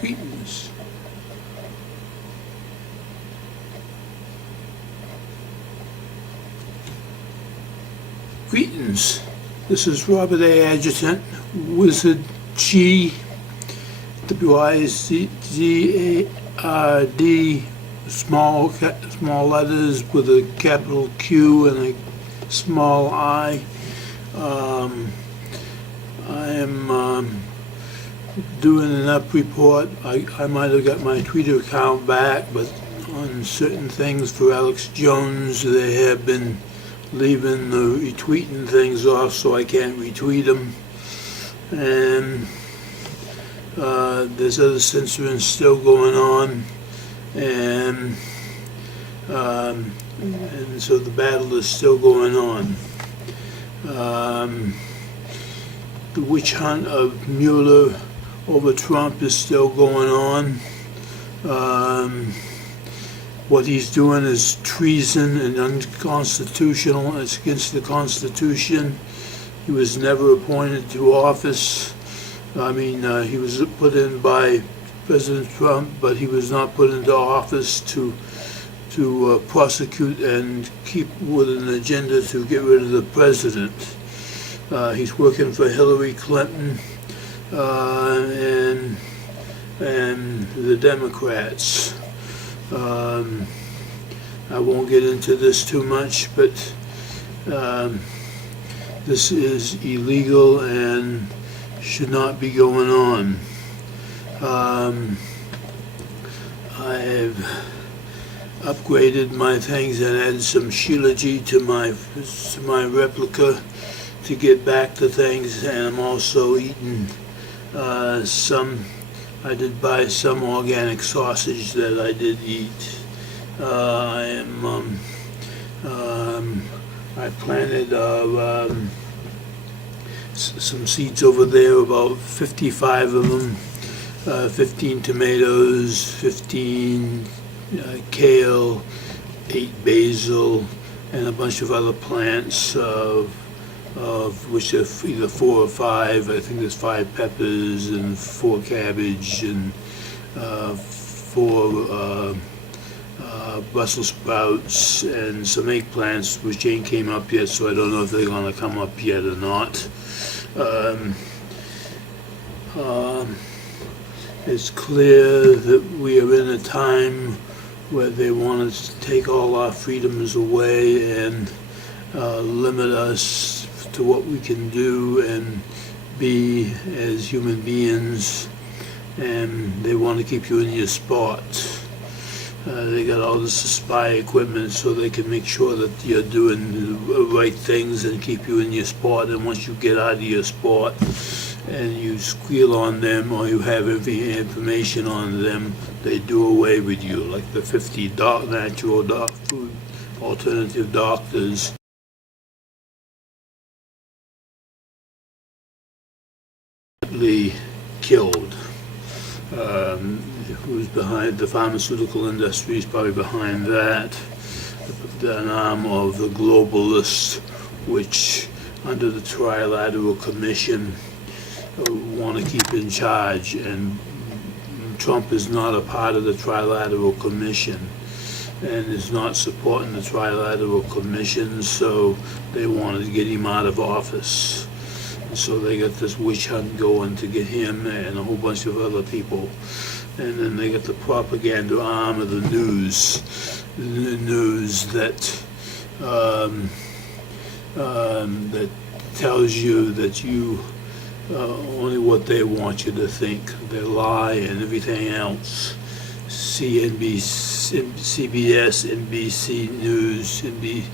Greetings. Greetings. This is Robert A. Adjutant, Wizard G, W-I-Z-A-R-D, small letters with a capital Q and a small I. I am doing an up report. I might have got my Twitter account back, but on certain things for Alex Jones, they have been leaving the retweeting things off, so I can't retweet them. And there's other censoring still going on, and so the battle is still going on. The witch hunt of Mueller over Trump is still going on. What he's doing is treason and unconstitutional. It's against the Constitution. He was never appointed to office. I mean, he was put in by President Trump, but he was not put into office to prosecute and keep with an agenda to get rid of the president. He's working for Hillary Clinton and the Democrats. I won't get into this too much, but this is illegal and should not be going on. I have upgraded my things and added some shielding to my replica to get back to things, and I'm also eating I did buy some organic sausage that I did eat. I planted some seeds over there, about 55 of them, 15 tomatoes, 15 kale, 8 basil, and a bunch of other plants, of which are either 4 or 5. I think there's 5 peppers and 4 cabbage and 4 Brussels sprouts and some eggplants, which ain't came up yet, so I don't know if they're going to come up yet or not. It's clear that we are in a time where they want to take all our freedoms away and limit us to what we can do and be as human beings, and they want to keep you in your spot. They got all this spy equipment so they can make sure that you're doing the right things and keep you in your spot, and once you get out of your spot and you squeal on them or you have every information on them, they do away with you, like the 50 natural food alternative doctors. Killed. Who's behind the pharmaceutical industry is probably behind that. An arm of the globalists, which under the Trilateral Commission want to keep in charge, and Trump is not a part of the Trilateral Commission and is not supporting the Trilateral Commission, so they wanted to get him out of office. So they got this witch hunt going to get him and a whole bunch of other people. And then they got the propaganda arm of the news that that tells you that you only what they want you to think. They lie and everything else. CBS, NBC News, NBC,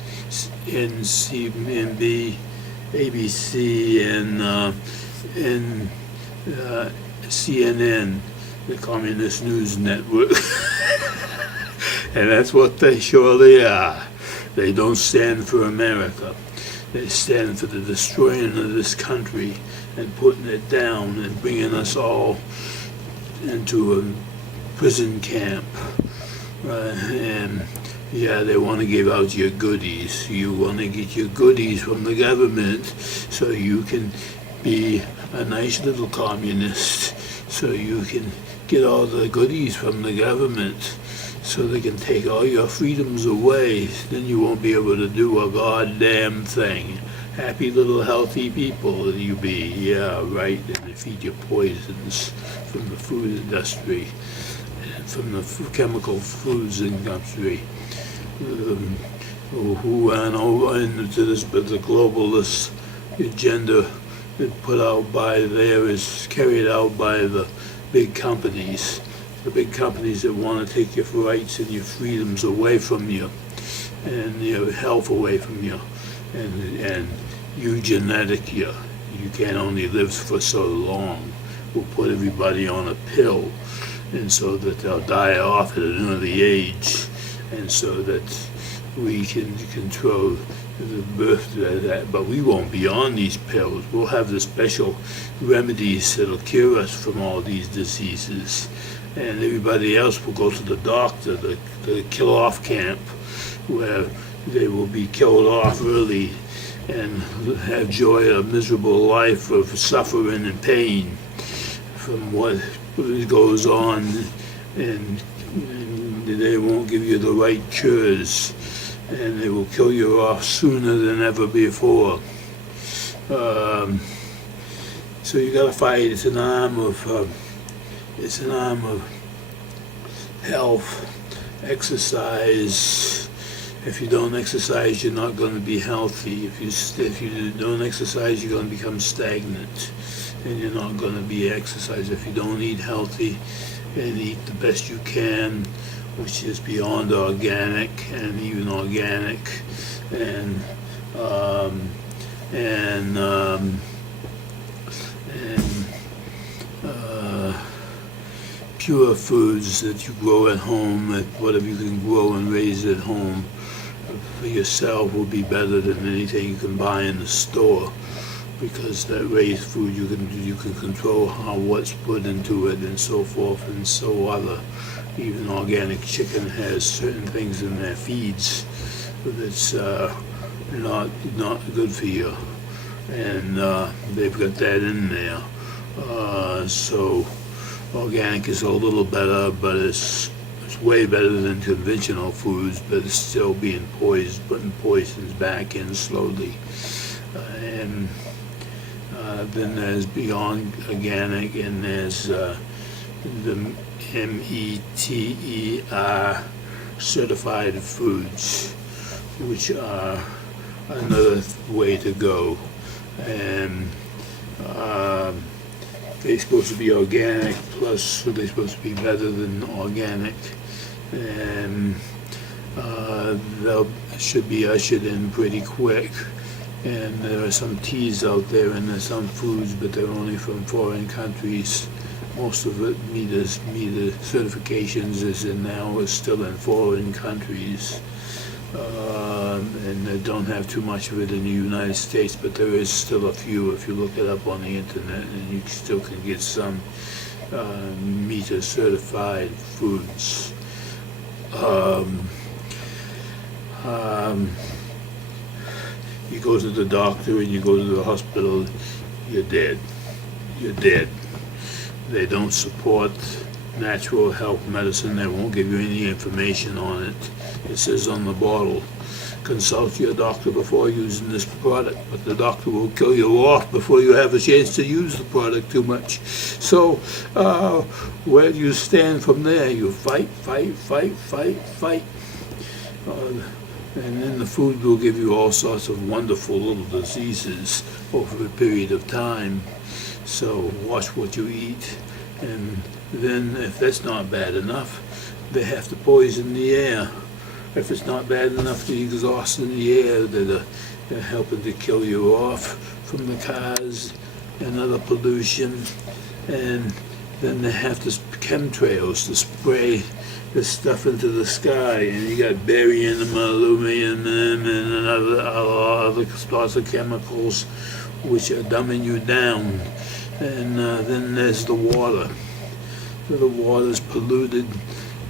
ABC, and CNN, the Communist News Network. And that's what they surely are. They don't stand for America. They stand for the destroying of this country and putting it down and bringing us all into a prison camp. And yeah, they want to give out your goodies. You want to get your goodies from the government so you can be a nice little communist, so you can get all the goodies from the government so they can take all your freedoms away. Then you won't be able to do a goddamn thing. Happy little healthy people you be, yeah, right, and they feed you poisons from the food industry and from the chemical foods industry. Who ran over into this, but the globalist agenda put out by there is carried out by the big companies. The big companies that want to take your rights and your freedoms away from you and your health away from you and eugenetic you. You can only live for so long. We'll put everybody on a pill and so that they'll die off at an early age and so that we can control the birth of that, but we won't be on these pills. We'll have the special remedies that'll cure us from all these diseases. And everybody else will go to the doctor, the kill-off camp, where they will be killed off early and have joy a miserable life of suffering and pain from what goes on, and they won't give you the right cures, and they will kill you off sooner than ever before. So you got to fight. It's an arm of health, exercise. If you don't exercise, you're not going to be healthy. If you don't exercise, you're going to become stagnant, and you're not going to be exercise. If you don't eat healthy and eat the best you can, which is beyond organic and even organic, and pure foods that you grow at home, that whatever you can grow and raise at home for yourself will be better than anything you can buy in the store, because that raised food you can control what's put into it and so forth and so other. Even organic chicken has certain things in their feeds that's not good for you, and they've got that in there. So organic is a little better, but it's way better than conventional foods, but it's still being putting poisons back in slowly. And then there's beyond organic, and there's the METER certified foods, which are another way to go. And they're supposed to be organic, plus they're supposed to be better than organic. And they should be ushered in pretty quick. And there are some teas out there, and there's some foods, but they're only from foreign countries. Most of it, meter certifications is still in foreign countries, and they don't have too much of it in the United States, but there is still a few if you look it up on the internet, and you still can get some meter certified foods. You go to the doctor and you go to the hospital, you're dead. You're dead. They don't support natural health medicine. They won't give you any information on it. It says on the bottle, consult your doctor before using this product, but the doctor will kill you off before you have a chance to use the product too much. So where do you stand from there? You fight. And then the food will give you all sorts of wonderful little diseases over a period of time. So watch what you eat. And then if that's not bad enough, they have to poison the air. If it's not bad enough, the exhaust in the air that are helping to kill you off from the cars and other pollution. And then they have the chemtrails to spray this stuff into the sky, and you got barium, aluminum, and other sorts of chemicals which are dumbing you down. And then there's the water. So the water's polluted,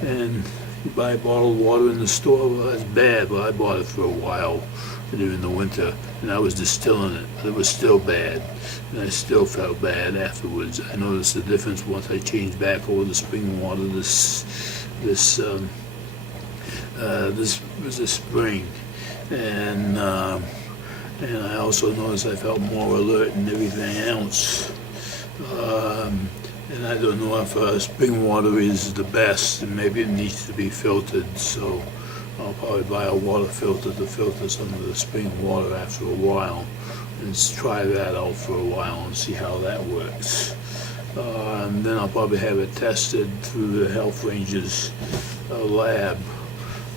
and You buy bottled water in the store, well, that's bad, but I bought it for a while during the winter, and I was distilling it, but it was still bad, and I still felt bad afterwards. I noticed the difference once I changed back over to spring water this was a spring, and I also noticed I felt more alert and everything else. And I don't know if spring water is the best, and maybe it needs to be filtered, so I'll probably buy a water filter to filter some of the spring water after a while, and try that out for a while and see how that works. And then I'll probably have it tested through the health ranger's lab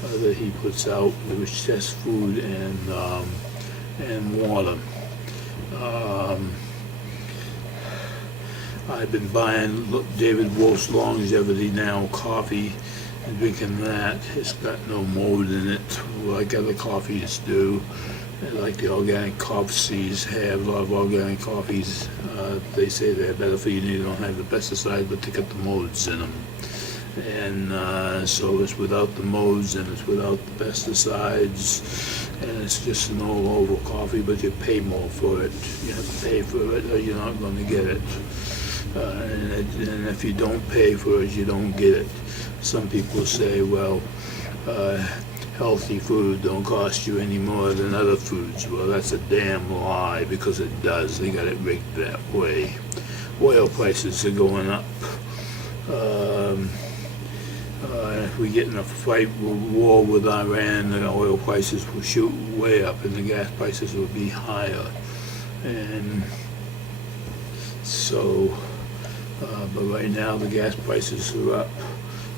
that he puts out, which tests food and water. I've been buying David Wolf's Longevity Now coffee and drinking that. It's got no mold in it, like other coffees do. Like the organic coffees have, a lot of organic coffees, they say they're better for you. You don't have the pesticides, but they got the molds in them. And so it's without the molds and it's without the pesticides, and it's just an all-over coffee, but you pay more for it. You have to pay for it or you're not going to get it. And if you don't pay for it, you don't get it. Some people say, well, healthy food don't cost you any more than other foods. Well, that's a damn lie, because it does. They got it rigged that way. Oil prices are going up. If we get in a war with Iran, the oil prices will shoot way up and the gas prices will be higher. And so, but right now the gas prices are up.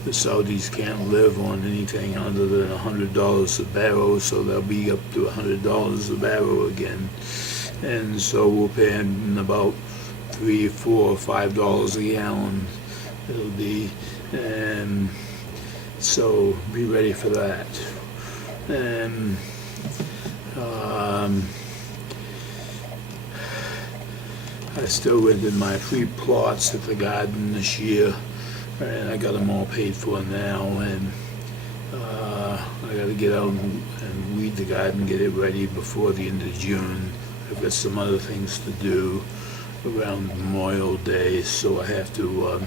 The Saudis can't live on anything other than $100 a barrel, so they'll be up to $100 a barrel again. And so we're paying about $3, $4, $5 a gallon. It'll be, and so be ready for that. And I still rented my 3 plots at the garden this year, and I got them all paid for now, and I got to get out and weed the garden, get it ready before the end of June. I've got some other things to do around Memorial Day, so I have to,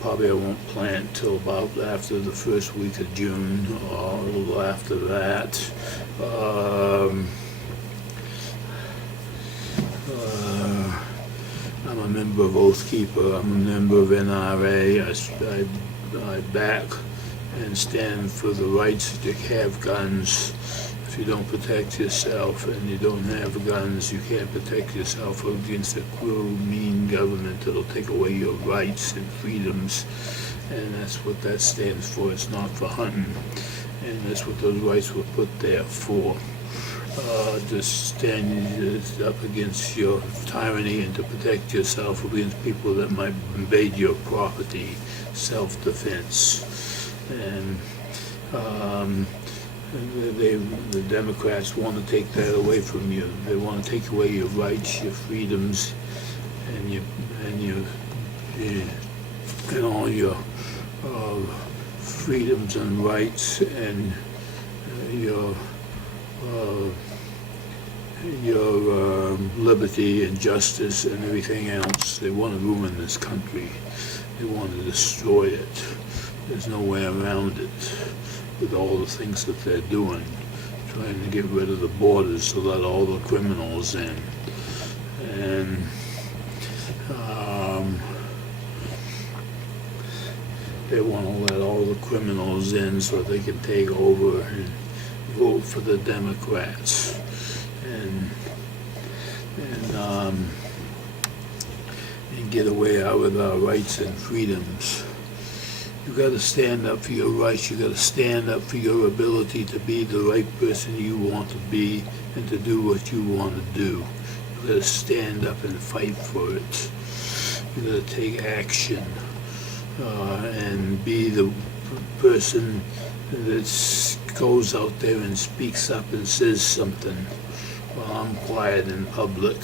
probably I won't plant till about after the first week of June, or a little after that. I'm a member of Oath Keeper, I'm a member of NRA, I back and stand for the rights to have guns. If you don't protect yourself and you don't have guns, you can't protect yourself against a cruel, mean government that'll take away your rights and freedoms. And that's what that stands for. It's not for hunting. And that's what those rights were put there for. To stand up against your tyranny and to protect yourself against people that might invade your property, self-defense. And the Democrats want to take that away from you. They want to take away your rights, your freedoms, and all your freedoms and rights, and your liberty and justice and everything else. They want to ruin this country. They want to destroy it. There's no way around it with all the things that they're doing, trying to get rid of the borders to let all the criminals in. And they want to let all the criminals in so they can take over and vote for the Democrats. And get away out with our rights and freedoms. You got to stand up for your rights. You got to stand up for your ability to be the right person you want to be and to do what you want to do. You got to stand up and fight for it. You got to take action and be the person that goes out there and speaks up and says something. Well, I'm quiet in public,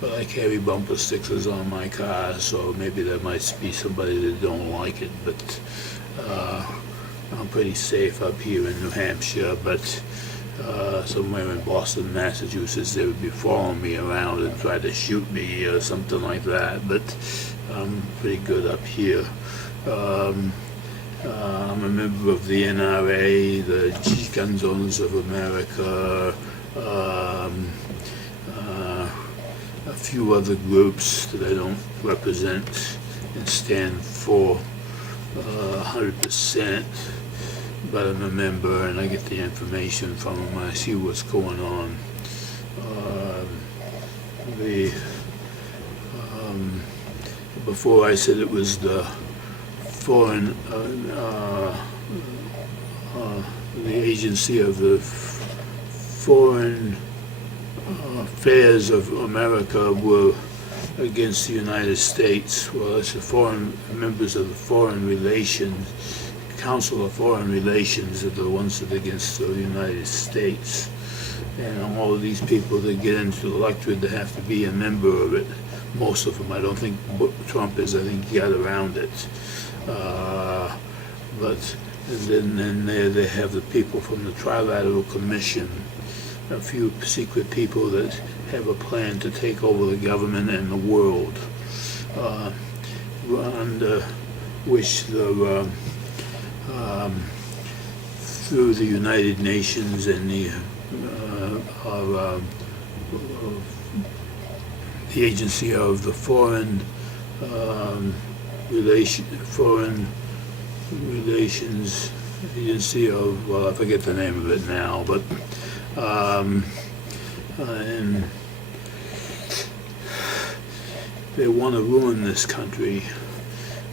but I carry bumper stickers on my car, so maybe there might be somebody that don't like it, but I'm pretty safe up here in New Hampshire, but somewhere in Boston, Massachusetts, they would be following me around and try to shoot me or something like that, but I'm pretty good up here. I'm a member of the NRA, the Gun Owners of America, a few other groups that I don't represent and stand for 100%, but I'm a member and I get the information from them. I see what's going on. Before I said it was the foreign, the agency of the foreign affairs of America were against the United States. Well, it's the foreign members of the Foreign Relations Council of Foreign Relations are the ones that are against the United States, and all of these people that get into the electorate, they have to be a member of it. Most of them, I don't think Trump is. I think he got around it. But then there they have the people from the Trilateral Commission, a few secret people that have a plan to take over the government and the world, under which through the United Nations and the agency of the foreign relations agency of, well, I forget the name of it now, but and they want to ruin this country.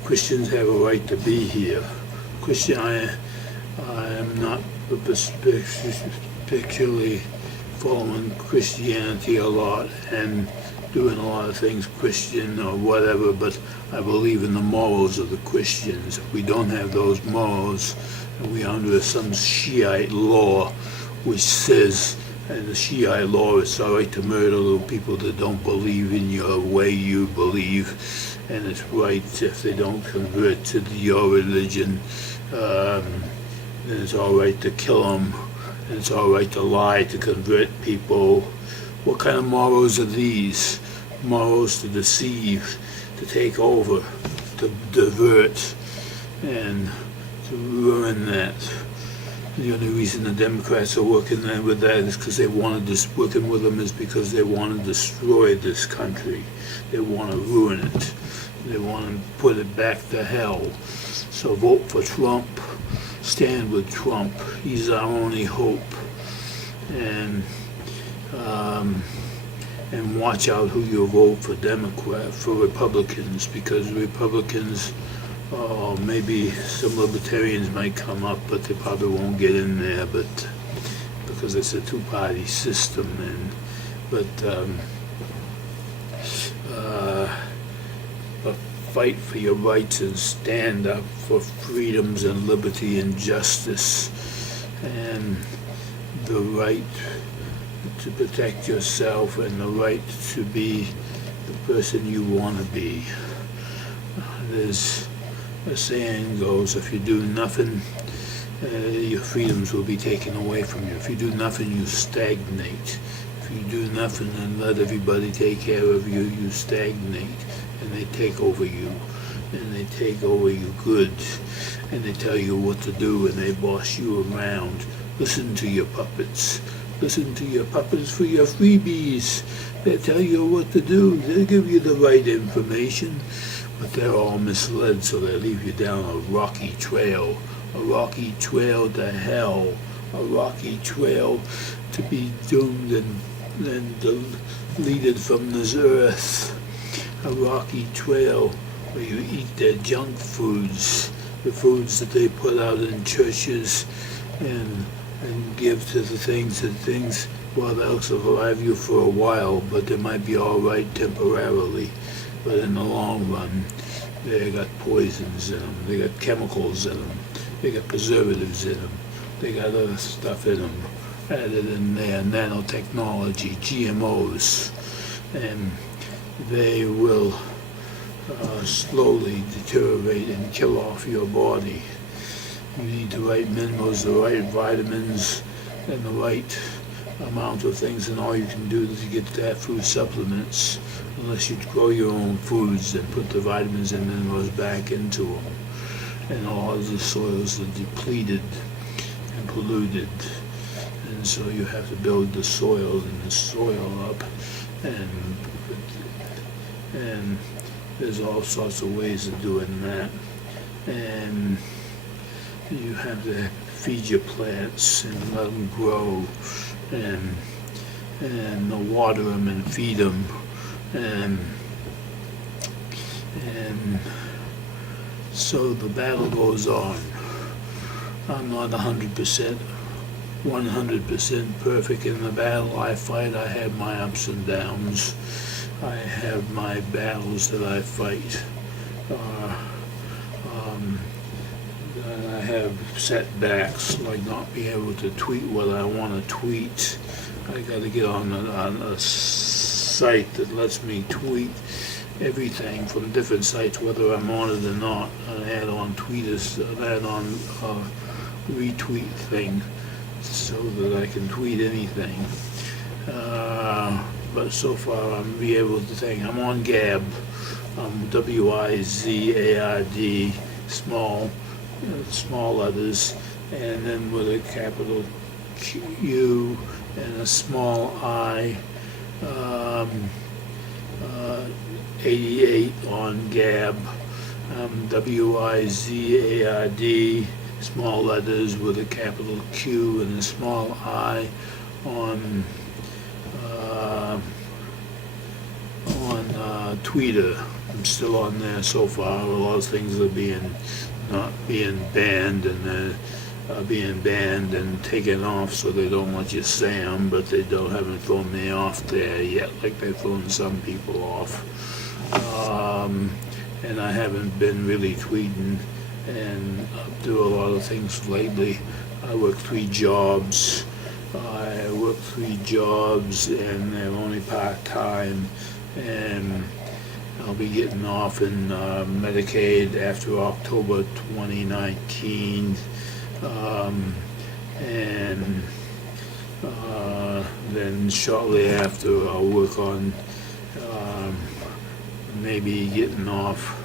Christians have a right to be here. I am not particularly following Christianity a lot and doing a lot of things Christian or whatever, but I believe in the morals of the Christians. If we don't have those morals, and we are under some Shiite law which says, in the Shiite law, it's all right to murder little people that don't believe in your way you believe, and it's right if they don't convert to your religion, then it's all right to kill them, and it's all right to lie to convert people. What kind of morals are these? Morals to deceive, to take over, to divert, and to ruin that. The only reason the Democrats are working with that is because working with them is because they want to destroy this country. They want to ruin it. They want to put it back to hell. So vote for Trump. Stand with Trump. He's our only hope. And watch out who you vote for for Republicans, because Republicans, maybe some libertarians might come up, but they probably won't get in there, but because it's a two-party system. But fight for your rights and stand up for freedoms and liberty and justice and the right to protect yourself and the right to be the person you want to be. There's a saying goes, if you do nothing, your freedoms will be taken away from you. If you do nothing, you stagnate. If you do nothing and let everybody take care of you, you stagnate, and they take over you, and they take over you good, and they tell you what to do, and they boss you around. Listen to your puppets. Listen to your puppets for your freebies. They tell you what to do. They give you the right information, but they're all misled, so they leave you down a rocky trail to hell, a rocky trail to be doomed and deleted from this earth, a rocky trail where you eat their junk foods, the foods that they put out in churches and give to the things, well, they'll survive you for a while, but they might be all right temporarily, but in the long run, they got poisons in them, they got chemicals in them, they got preservatives in them, they got other stuff in them added in there, nanotechnology, GMOs, and they will slowly deteriorate and kill off your body. You need the right minerals, the right vitamins, and the right amount of things, and all you can do to get that through supplements, unless you grow your own foods and put the vitamins and minerals back into them. And all of the soils are depleted and polluted, and so you have to build the soil up, and there's all sorts of ways of doing that. And you have to feed your plants and let them grow, and water them and feed them, and so the battle goes on. I'm not 100% perfect in the battle I fight. I have my ups and downs. I have my battles that I fight. I have setbacks, like not being able to tweet what I want to tweet. I got to get on a site that lets me tweet everything from different sites, whether I'm on it or not. An add-on retweet thing, so that I can tweet anything. But so far I'm be able to think. I'm on Gab. WIZARD, small letters, and then with a capital Q and a small I. 88 on Gab. WIZARD, small letters with a capital Q and a small I on Twitter. I'm still on there so far. A lot of things are not being banned, and being banned and taken off, so they don't let you say them, but they haven't thrown me off there yet, like they've thrown some people off. And I haven't been really tweeting and do a lot of things lately. I work 3 jobs. And they're only part-time, and I'll be getting off in Medicaid after October 2019. Then shortly after, I'll work on maybe getting off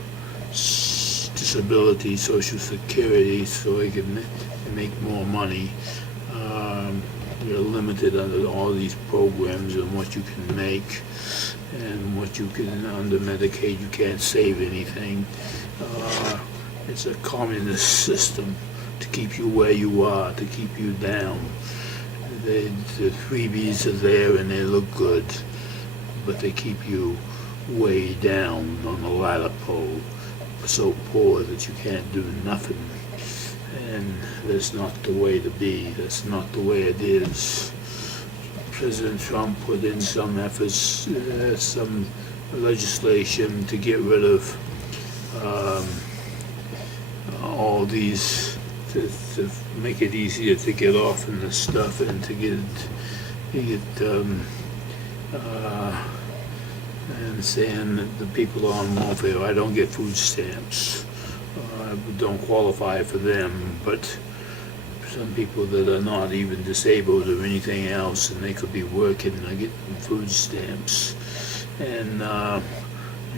disability, Social Security, so I can make more money. You're limited under all these programs and what you can make, and what you can, under Medicaid, you can't save anything. It's a communist system to keep you where you are, to keep you down. The freebies are there and they look good, but they keep you way down on the ladder pole, so poor that you can't do nothing. And that's not the way to be. That's not the way it is. President Trump put in some efforts, some legislation to get rid of all these, to make it easier to get off in this stuff, and to get and saying that the people on welfare, I don't get food stamps. I don't qualify for them, but some people that are not even disabled or anything else, and they could be working, I get food stamps. And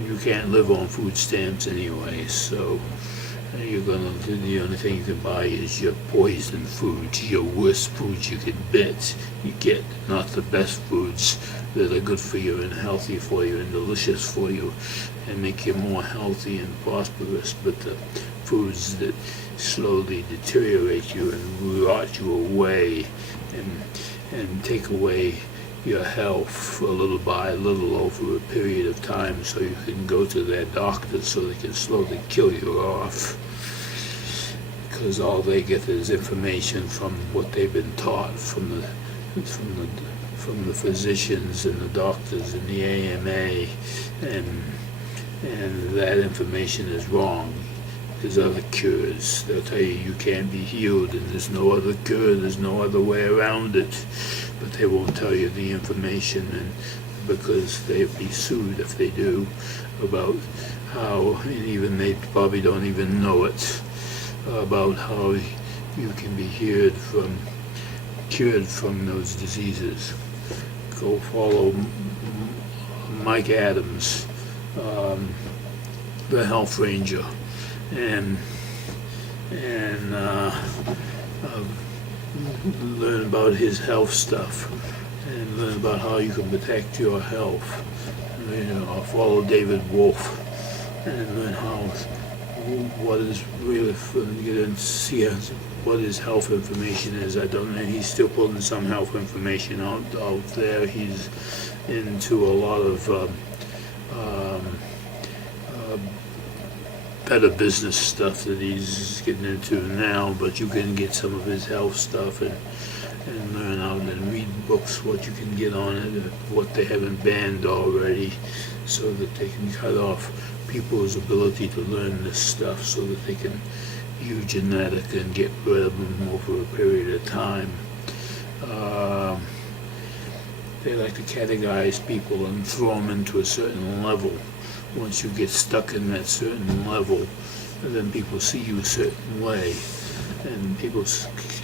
you can't live on food stamps anyway, so the only thing you can buy is your poison foods, your worst foods you can bet you get, not the best foods that are good for you and healthy for you and delicious for you and make you more healthy and prosperous, but the foods that slowly deteriorate you and rot you away and take away your health little by little over a period of time, so you can go to their doctor so they can slowly kill you off, because all they get is information from what they've been taught from the physicians and the doctors and the AMA, and that information is wrong. There's other cures. They'll tell you can't be healed, and there's no other cure, there's no other way around it, but they won't tell you the information and because they'd be sued if they do, about how, and even they probably don't even know it, about how you can be cured from those diseases. Go follow Mike Adams, the Health Ranger, and learn about his health stuff, and learn about how you can protect your health. I'll follow David Wolf and learn what is really fun. Get and see what his health information is. I don't know. He's still putting some health information out there. He's into a lot of better business stuff that he's getting into now, but you can get some of his health stuff and learn out and read books, what you can get on it, what they haven't banned already, so that they can cut off people's ability to learn this stuff, so that they can eugenetic and get rid of them over a period of time. They like to categorize people and throw them into a certain level. Once you get stuck in that certain level, then people see you a certain way, and people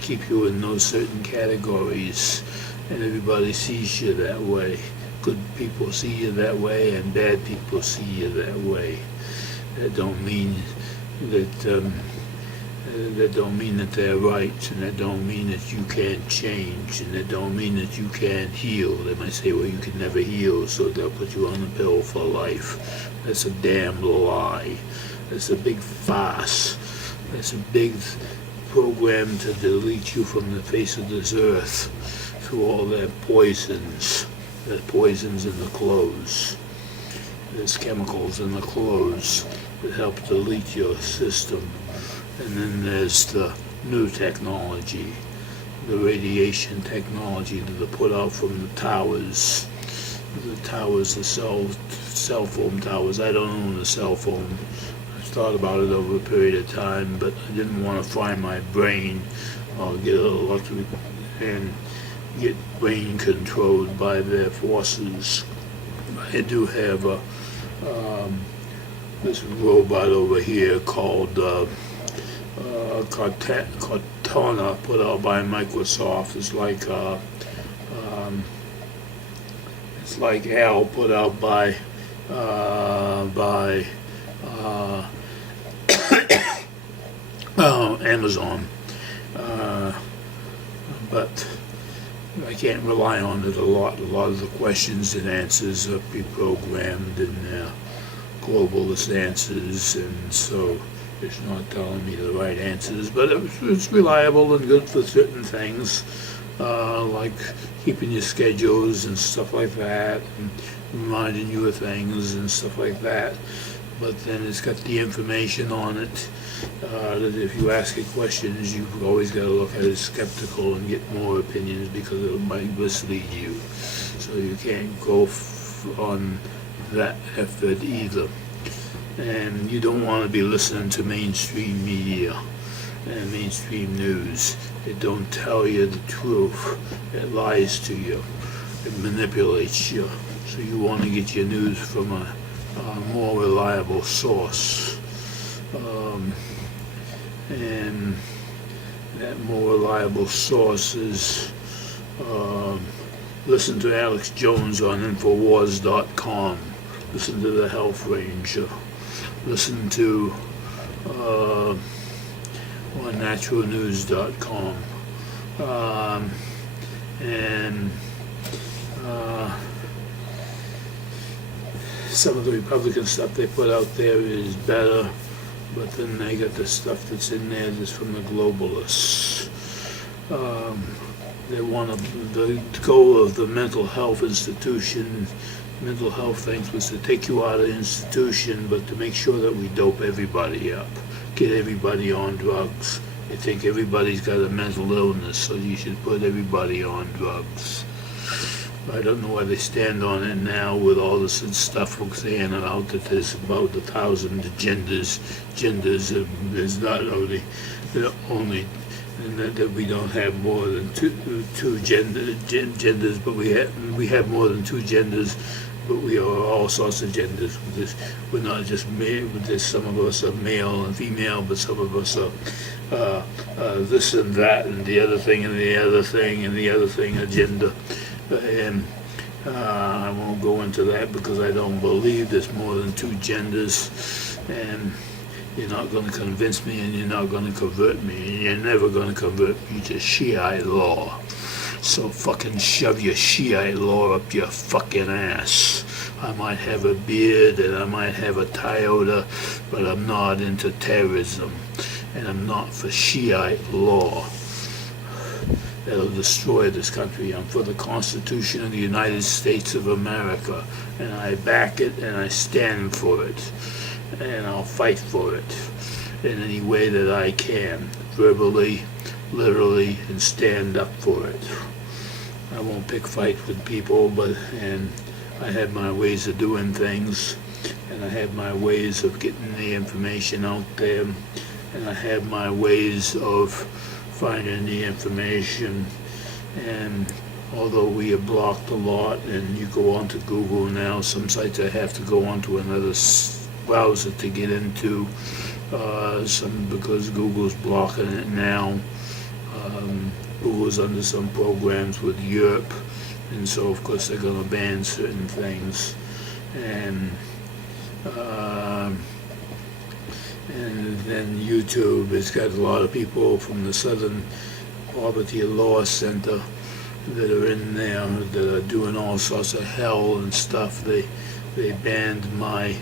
keep you in those certain categories, and everybody sees you that way. Good people see you that way, and bad people see you that way. That don't mean that they're right, and that don't mean that you can't change, and that don't mean that you can't heal. They might say, well, you can never heal, so they'll put you on the pill for life. That's a damn lie. That's a big farce. That's a big program to delete you from the face of this earth through all their poisons. There's poisons in the clothes. There's chemicals in the clothes that help delete your system. And then there's the new technology, the radiation technology that they put out from the towers. The towers, the cell phone towers. I don't own a cell phone. I've thought about it over a period of time, but I didn't want to fry my brain or get electric and get brain controlled by their forces. I do have this robot over here called Cortana, put out by Microsoft. It's like HAL, put out by Amazon, but I can't rely on it a lot. A lot of the questions and answers are pre-programmed and globalist answers, and so it's not telling me the right answers, but it's reliable and good for certain things, like keeping your schedules and stuff like that, and reminding you of things and stuff like that. But then it's got the information on it that if you ask it questions, you've always got to look at it skeptical and get more opinions, because it might mislead you. So you can't go on that effort either. And you don't want to be listening to mainstream media and mainstream news. It don't tell you the truth. It lies to you. It manipulates you. So you want to get your news from a more reliable source. And that more reliable source is listen to Alex Jones on Infowars.com. Listen to the Health Ranger. Listen to on naturalnews.com, and some of the Republican stuff they put out there is better, but then they got the stuff that's in there that's from the globalists. They want the goal of the mental health institution. Mental health things was to take you out of the institution, but to make sure that we dope everybody up, get everybody on drugs. They think everybody's got a mental illness, so you should put everybody on drugs. I don't know where they stand on it now with all this stuff saying out that there's about 1,000 genders, and there's not only and that we don't have more than two genders, but we have more than two genders, but we are all sorts of genders. We're not just male. Some of us are male and female, but some of us are this and that and the other thing and the other thing and the other thing agenda. And I won't go into that because I don't believe there's more than two genders, and you're not going to convince me, and you're not going to convert me, and you're never going to convert me to Shiite law. So fucking shove your Shiite law up your fucking ass. I might have a beard and I might have a Toyota, but I'm not into terrorism, and I'm not for Shiite law. That'll destroy this country. I'm for the Constitution of the United States of America, and I back it and I stand for it, and I'll fight for it in any way that I can, verbally, literally, and stand up for it. I won't pick fights with people, and I have my ways of doing things, and I have my ways of getting the information out there, and I have my ways of finding the information. And although we are blocked a lot, and you go onto Google now, some sites I have to go onto another browser to get into, some because Google's blocking it now. Google's under some programs with Europe, and so of course they're going to ban certain things. And then YouTube has got a lot of people from the Southern Poverty Law Center that are in there that are doing all sorts of hell and stuff. They banned my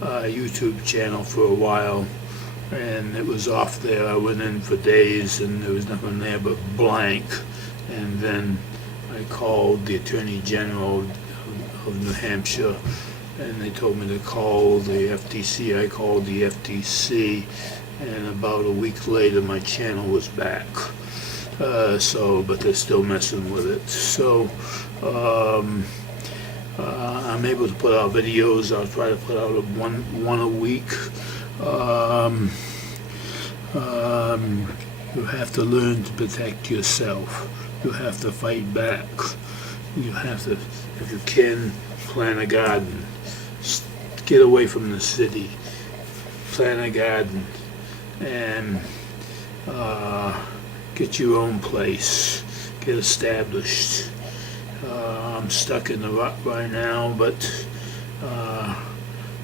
YouTube channel for a while, and it was off there. I went in for days and there was nothing there but blank. And then I called the Attorney General of New Hampshire, and they told me to call the FTC. I called the FTC, and about a week later my channel was back. But they're still messing with it. So I'm able to put out videos. I'll try to put out one a week. You have to learn to protect yourself. You have to fight back. You have to, if you can, plant a garden. Get away from the city. Plant a garden and get your own place. Get established. I'm stuck in the rut right now, but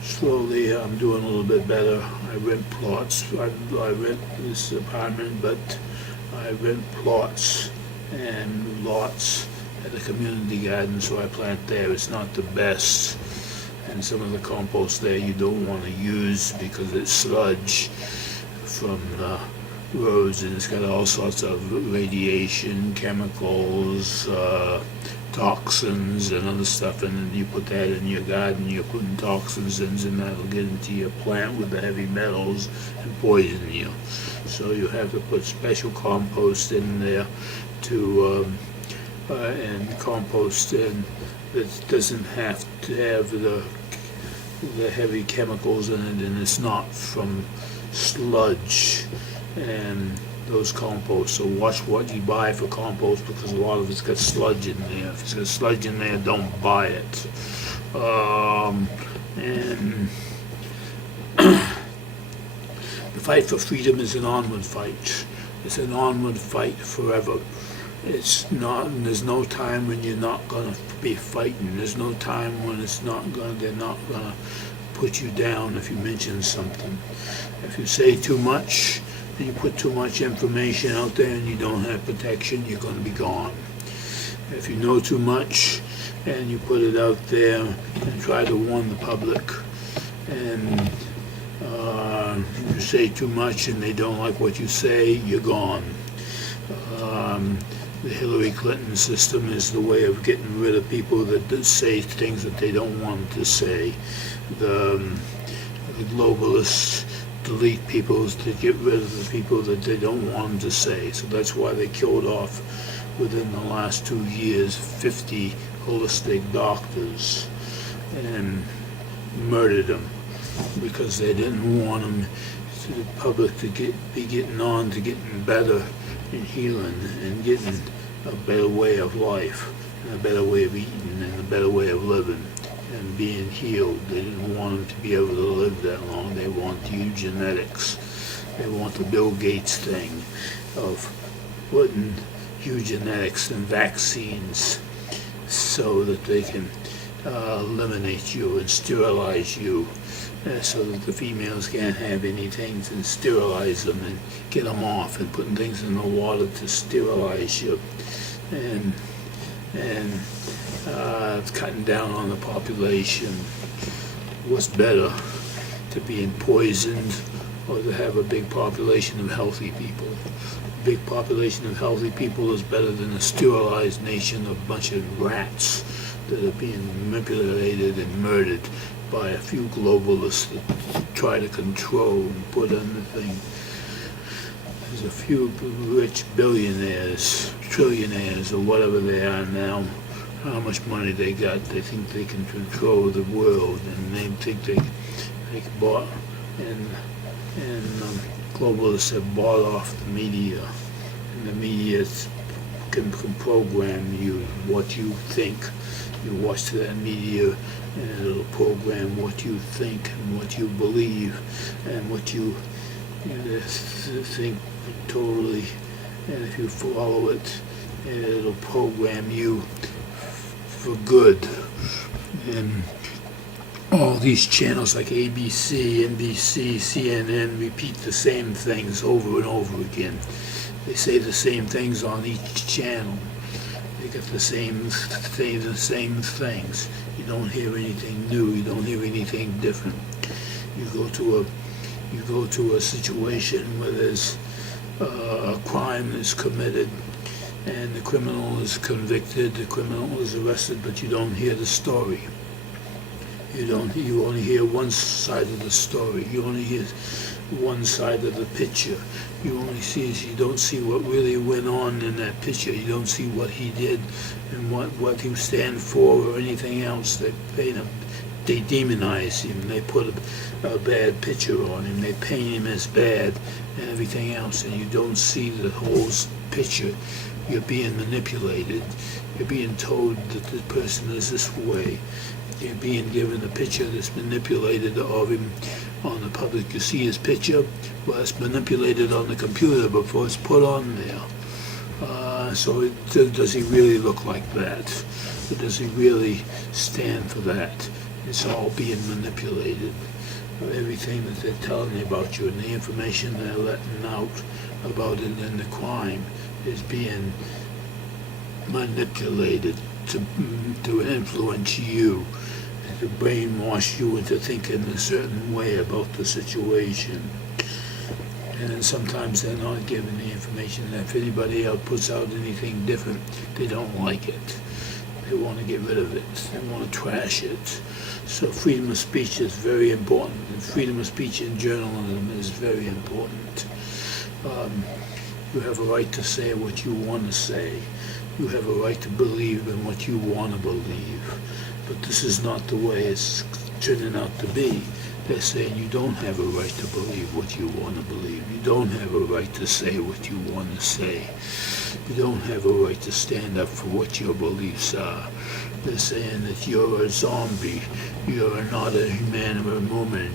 slowly I'm doing a little bit better. I rent plots. I rent this apartment, but I rent plots and lots at the community garden, so I plant there. It's not the best, and some of the compost there you don't want to use because it's sludge from the roads, and it's got all sorts of radiation, chemicals, toxins and other stuff, and then you put that in your garden, you're putting toxins in, and that'll get into your plant with the heavy metals and poison you. So you have to put special compost in there to and compost in that doesn't have to have the heavy chemicals in it, and it's not from sludge and those composts. So watch what you buy for compost, because a lot of it's got sludge in there. If it's got sludge in there, don't buy it. And the fight for freedom is an onward fight. It's an onward fight forever. It's not. There's no time when you're not gonna be fighting. There's no time when they're not gonna put you down if you mention something. If you say too much, and you put too much information out there and you don't have protection, you're going to be gone. If you know too much and you put it out there and try to warn the public, and you say too much and they don't like what you say, you're gone. The Hillary Clinton system is the way of getting rid of people that say things that they don't want to say. The globalists delete people to get rid of the people that they don't want them to say. So that's why they killed off, within the last 2 years, 50 holistic doctors and murdered them because they didn't want them, to the public, to be getting on to getting better and healing and getting a better way of life and a better way of eating and a better way of living and being healed. They didn't want them to be able to live that long. They want eugenetics. They want the Bill Gates thing of putting eugenetics and vaccines so that they can eliminate you and sterilize you, so that the females can't have anything, and sterilize them and get them off, and putting things in the water to sterilize you, and cutting down on the population. What's better, to being poisoned or to have a big population of healthy people? A big population of healthy people is better than a sterilized nation of a bunch of rats that are being manipulated and murdered by a few globalists that try to control and put on the thing. There's a few rich billionaires, trillionaires, or whatever they are now, how much money they got. They think they can control the world, and they think they bought, and globalists have bought off the media, and the media can program you what you think. You watch that media, and it'll program what you think and what you believe and what you think totally. And if you follow it, it'll program you for good. And all these channels like ABC, NBC, CNN repeat the same things over and over again. They say the same things on each channel. They get the same things. You don't hear anything new. You don't hear anything different. You go to a situation where there's a crime is committed, and the criminal is convicted. The criminal is arrested, but you don't hear the story. You only hear one side of the story. You only hear one side of the picture. You don't see what really went on in that picture. You don't see what he did and what he stand for or anything else. They paint him, they demonize him. They put a bad picture on him. They paint him as bad and everything else, and you don't see the whole picture. You're being manipulated. You're being told that the person is this way. You're being given a picture that's manipulated of him on the public. You see his picture, well, it's manipulated on the computer before it's put on there. So does he really look like that? Or does he really stand for that? It's all being manipulated. Everything that they're telling you about you and the information they're letting out about it and the crime is being manipulated to influence you, to brainwash you into thinking a certain way about the situation. And then sometimes they're not given the information. And if anybody else puts out anything different, they don't like it. They want to get rid of it. They want to trash it. So freedom of speech is very important. And freedom of speech in journalism is very important. You have a right to say what you want to say. You have a right to believe in what you want to believe. But this is not the way it's turning out to be. They're saying you don't have a right to believe what you want to believe. You don't have a right to say what you want to say. You don't have a right to stand up for what your beliefs are. They're saying that you're a zombie. You're not a man or a woman.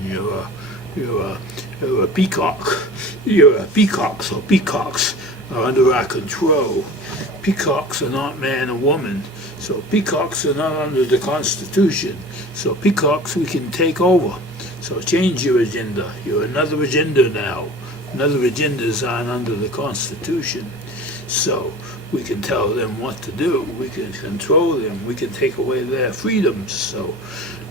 You're a peacock. You're a peacock. So peacocks are under our control. Peacocks are not man or woman. So peacocks are not under the Constitution. So peacocks we can take over. So change your agenda. You're another agenda now. Another agendas aren't under the Constitution. So we can tell them what to do. We can control them. We can take away their freedoms. So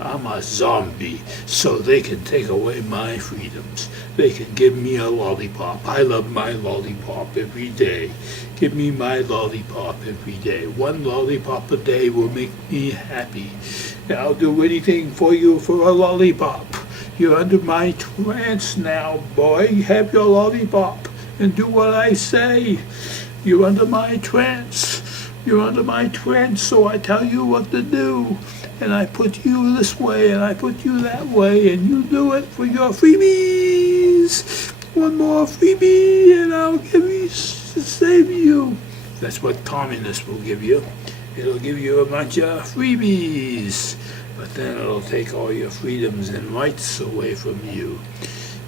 I'm a zombie, so they can take away my freedoms. They can give me a lollipop. I love my lollipop every day. Give me my lollipop every day. One lollipop a day will make me happy. I'll do anything for you for a lollipop. You're under my trance now, boy. Have your lollipop and do what I say. You're under my trance. You're under my trance, so I tell you what to do. And I put you this way, and I put you that way, and you do it for your freebies. One more freebie, and I'll give you to save you. That's what communists will give you. It'll give you a bunch of freebies, but then it'll take all your freedoms and rights away from you.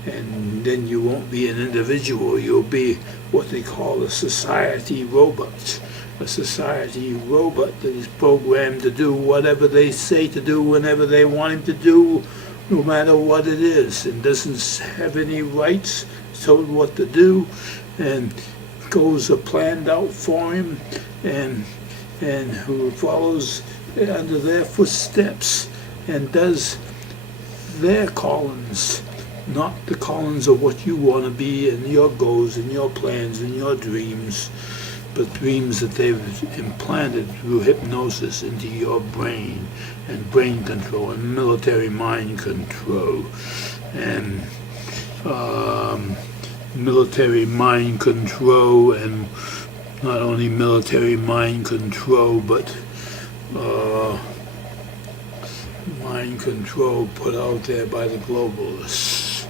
And then you won't be an individual. You'll be what they call a society robot. A society robot that is programmed to do whatever they say to do whenever they want him to do, no matter what it is, and doesn't have any rights, told what to do, and goals are planned out for him, and who follows under their footsteps and does their callings, not the callings of what you want to be and your goals and your plans and your dreams, but dreams that they've implanted through hypnosis into your brain, and brain control and military mind control, and military mind control, and not only military mind control, but mind control put out there by the globalists.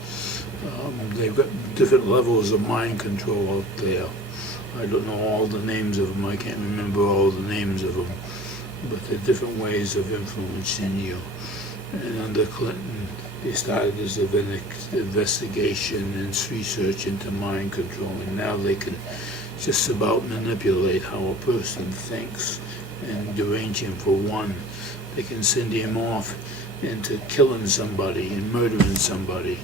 They've got different levels of mind control out there. I don't know all the names of them. I can't remember all the names of them. But there are different ways of influencing you. And under Clinton, they started this investigation and research into mind control. And now they can just about manipulate how a person thinks and derange him for one. They can send him off into killing somebody and murdering somebody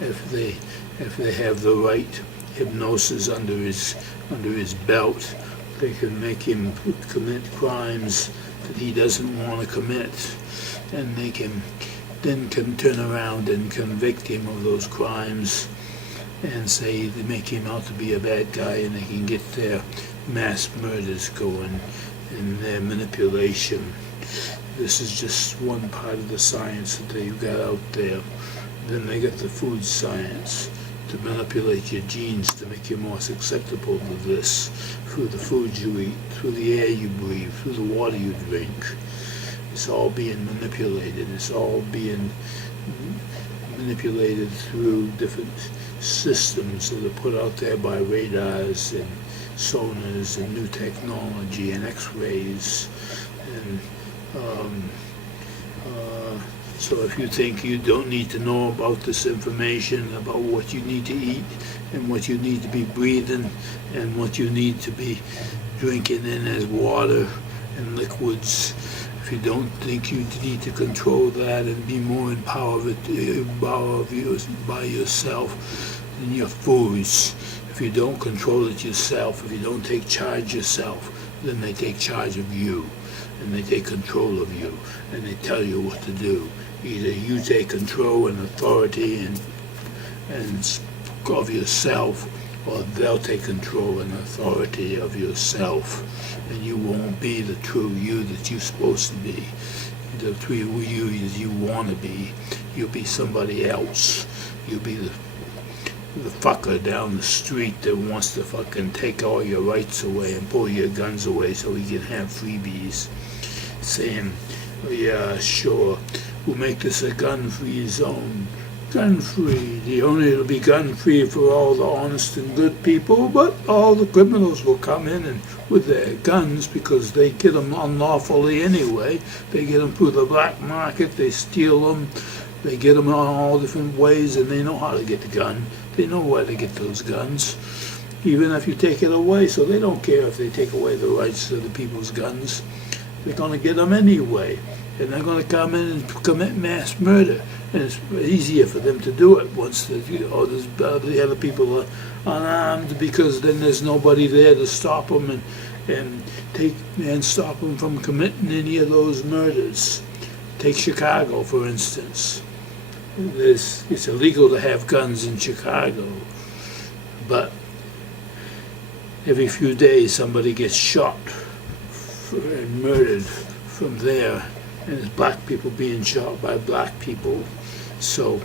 if they have the right hypnosis under his belt. They can make him commit crimes that he doesn't want to commit, and they can turn around and convict him of those crimes and say they make him out to be a bad guy, and they can get their mass murders going and their manipulation. This is just one part of the science that they've got out there. Then they got the food science to manipulate your genes to make you more susceptible to this through the food you eat, through the air you breathe, through the water you drink. It's all being manipulated. It's all being manipulated through different systems that are put out there by radars and sonars and new technology and x-rays. And so if you think you don't need to know about this information, about what you need to eat and what you need to be breathing and what you need to be drinking in as water and liquids, if you don't think you need to control that and be more in power by yourself in your foods, if you don't control it yourself, if you don't take charge yourself, then they take charge of you. And they take control of you, and they tell you what to do. Either you take control and authority and of yourself, or they'll take control and authority of yourself, and you won't be the true you that you're supposed to be. The true you that you want to be. You'll be somebody else. You'll be the fucker down the street that wants to fucking take all your rights away and pull your guns away so he can have freebies, saying, oh, yeah, sure, we'll make this a gun-free zone. Gun-free. It'll be gun-free for all the honest and good people, but all the criminals will come in and with their guns, because they get them unlawfully anyway. They get them through the black market, they steal them, they get them on all different ways, and they know how to get the gun. They know where to get those guns, even if you take it away, so they don't care if they take away the rights to the people's guns. They're going to get them anyway, and they're going to come in and commit mass murder, and it's easier for them to do it once the other people are unarmed, because then there's nobody there to stop them and stop them from committing any of those murders. Take Chicago, for instance. It's illegal to have guns in Chicago, but every few days somebody gets shot and murdered from there, and it's black people being shot by black people. So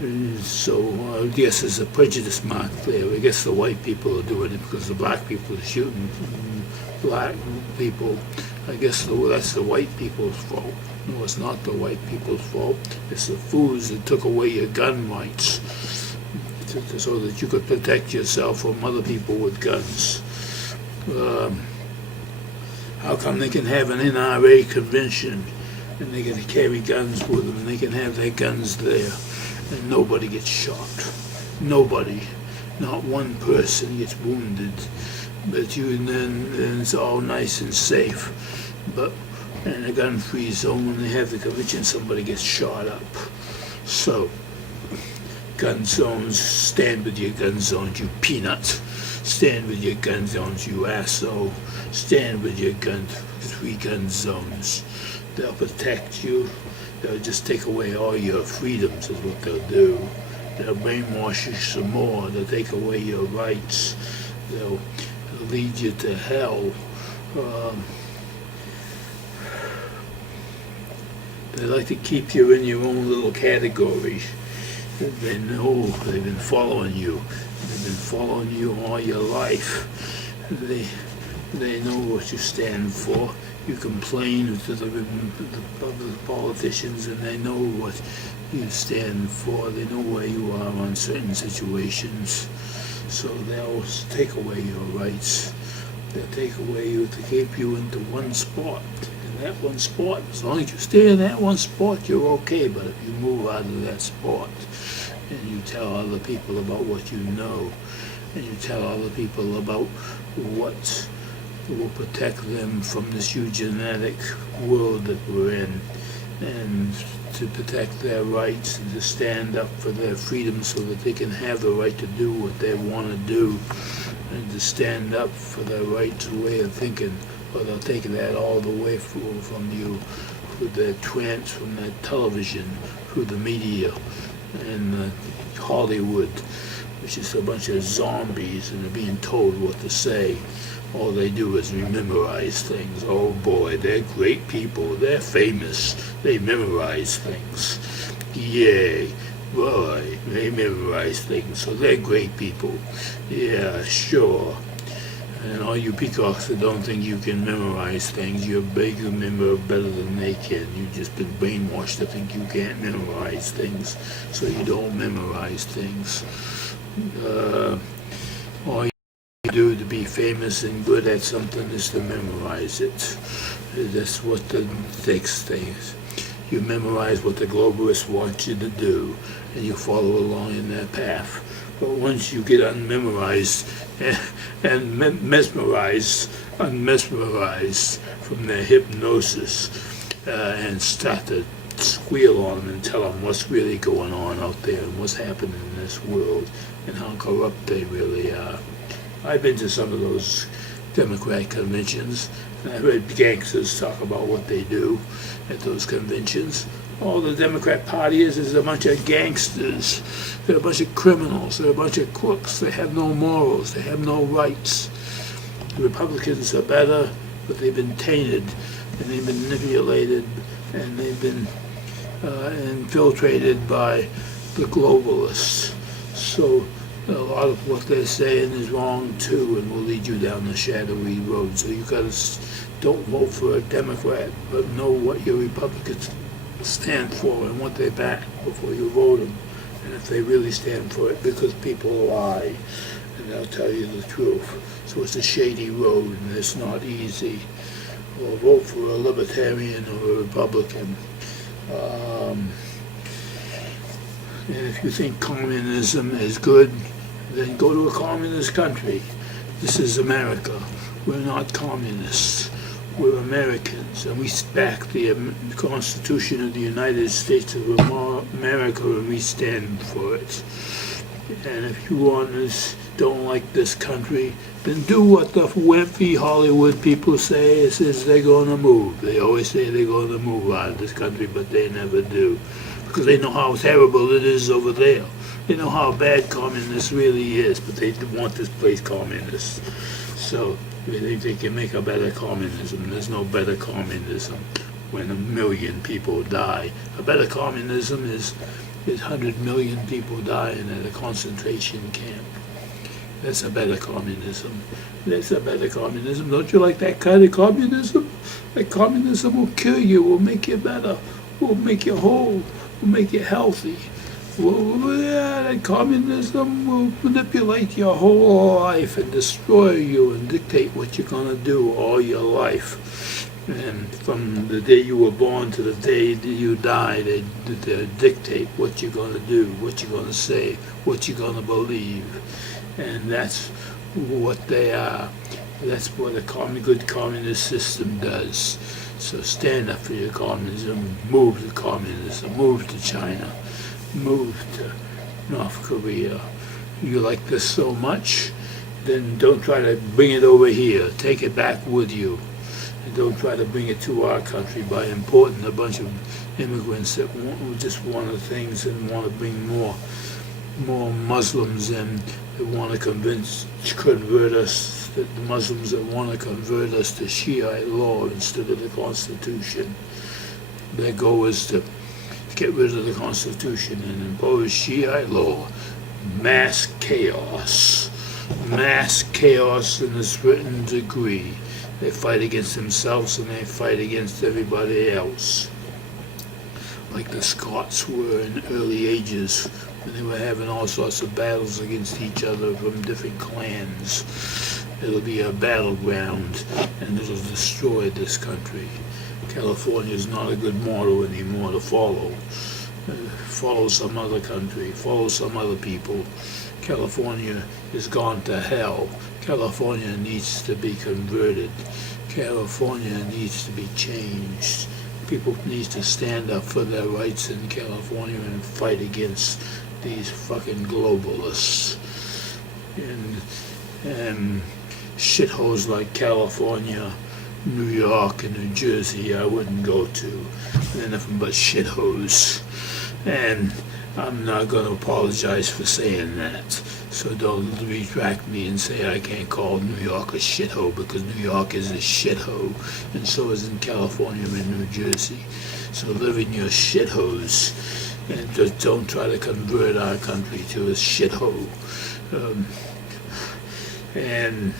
I guess there's a prejudice mark there. I guess the white people are doing it because the black people are shooting black people. I guess that's the white people's fault. No, it's not the white people's fault. It's the fools that took away your gun rights so that you could protect yourself from other people with guns. Um, how come they can have an NRA convention and they can carry guns with them and they can have their guns there and nobody gets shot? Nobody. Not one person gets wounded. But then it's all nice and safe. But in a gun-free zone, when they have the convention, somebody gets shot up. So, gun zones, stand with your gun zones, you peanut. Stand with your gun zones, you asshole. Stand with your free gun zones. They'll protect you. They'll just take away all your freedoms is what they'll do. They'll brainwash you some more. They'll take away your rights. They'll lead you to hell. They like to keep you in your own little category. They know they've been following you. They've been following you all your life. They know what you stand for. You complain to the politicians and they know what you stand for. They know where you are on certain situations. So they'll take away your rights. They'll take away you to keep you into one spot. And that one spot, as long as you stay in that one spot, you're okay. But if you move out of that spot and you tell other people about what you know, and you tell other people about what will protect them from this eugenetic world that we're in, and to protect their rights and to stand up for their freedom so that they can have the right to do what they want to do, and to stand up for their right way of thinking, or they'll take that all the way from you, through their trance, from their television, through the media, and Hollywood, which is a bunch of zombies and they're being told what to say. All they do is memorize things. Oh boy, they're great people. They're famous. They memorize things. Yay. Boy, they memorize things. So they're great people. Yeah, sure. And all you peacocks that don't think you can memorize things, you're big, you remember better than they can. You've just been brainwashed to think you can't memorize things, so you don't memorize things. All you do to be famous and good at something is to memorize it. That's what the next thing is. You memorize what the globalists want you to do, and you follow along in that path. But once you get unmemorized and mesmerized from their hypnosis and start to squeal on them and tell them what's really going on out there and what's happening in this world and how corrupt they really are. I've been to some of those Democrat conventions, and I've heard gangsters talk about what they do at those conventions. All the Democrat Party is a bunch of gangsters. They're a bunch of criminals. They're a bunch of crooks. They have no morals. They have no rights. The Republicans are better, but they've been tainted, and they've been manipulated, and they've been infiltrated by the globalists. So a lot of what they're saying is wrong too, and will lead you down the shadowy road. So you gotta don't vote for a Democrat, but know what your Republicans stand for and what they back before you vote them, and if they really stand for it, because people lie and they'll tell you the truth. So it's a shady road and it's not easy. Or vote for a libertarian or a Republican. And if you think communism is good, then go to a communist country. This is America. We're not communists. We're Americans, and we back the Constitution of the United States of America, and we stand for it. And if you don't like this country, then do what the wimpy Hollywood people say. It says they're going to move. They always say they're going to move out of this country, but they never do, because they know how terrible it is over there. They know how bad communist really is, but they want this place communist. So they think they can make a better communism. There's no better communism when 1 million people die. A better communism is 100 million people dying at a concentration camp. That's a better communism. That's a better communism. Don't you like that kind of communism? That communism will kill you, will make you better, will make you whole, will make you healthy. well, yeah, that communism will manipulate your whole life and destroy you and dictate what you're going to do all your life. And from the day you were born to the day that you die, they dictate what you're going to do, what you're going to say, what you're going to believe. And that's what they are. That's what a good communist system does. So stand up for your communism, move to communism, move to China, move to North Korea. You like this so much, then don't try to bring it over here. Take it back with you. And don't try to bring it to our country by importing a bunch of immigrants that just want the things and want to bring more Muslims in that want to convert us, the Muslims that want to convert us to Shiite law instead of the Constitution. Their goal is to get rid of the Constitution and impose Shiite law. Mass chaos in a certain degree. They fight against themselves and they fight against everybody else. Like the Scots were in early ages when they were having all sorts of battles against each other from different clans. It'll be a battleground and it'll destroy this country. California is not a good model anymore to follow. Follow some other country, follow some other people. California has gone to hell. California needs to be converted. California needs to be changed. People need to stand up for their rights in California and fight against these fucking globalists. And shitholes like California, New York, and New Jersey I wouldn't go to. They're nothing but shitholes. And I'm not going to apologize for saying that. So don't retract me and say I can't call New York a shithole, because New York is a shithole, and so is in California and New Jersey. So live in your shitholes, and just don't try to convert our country to a shithole. And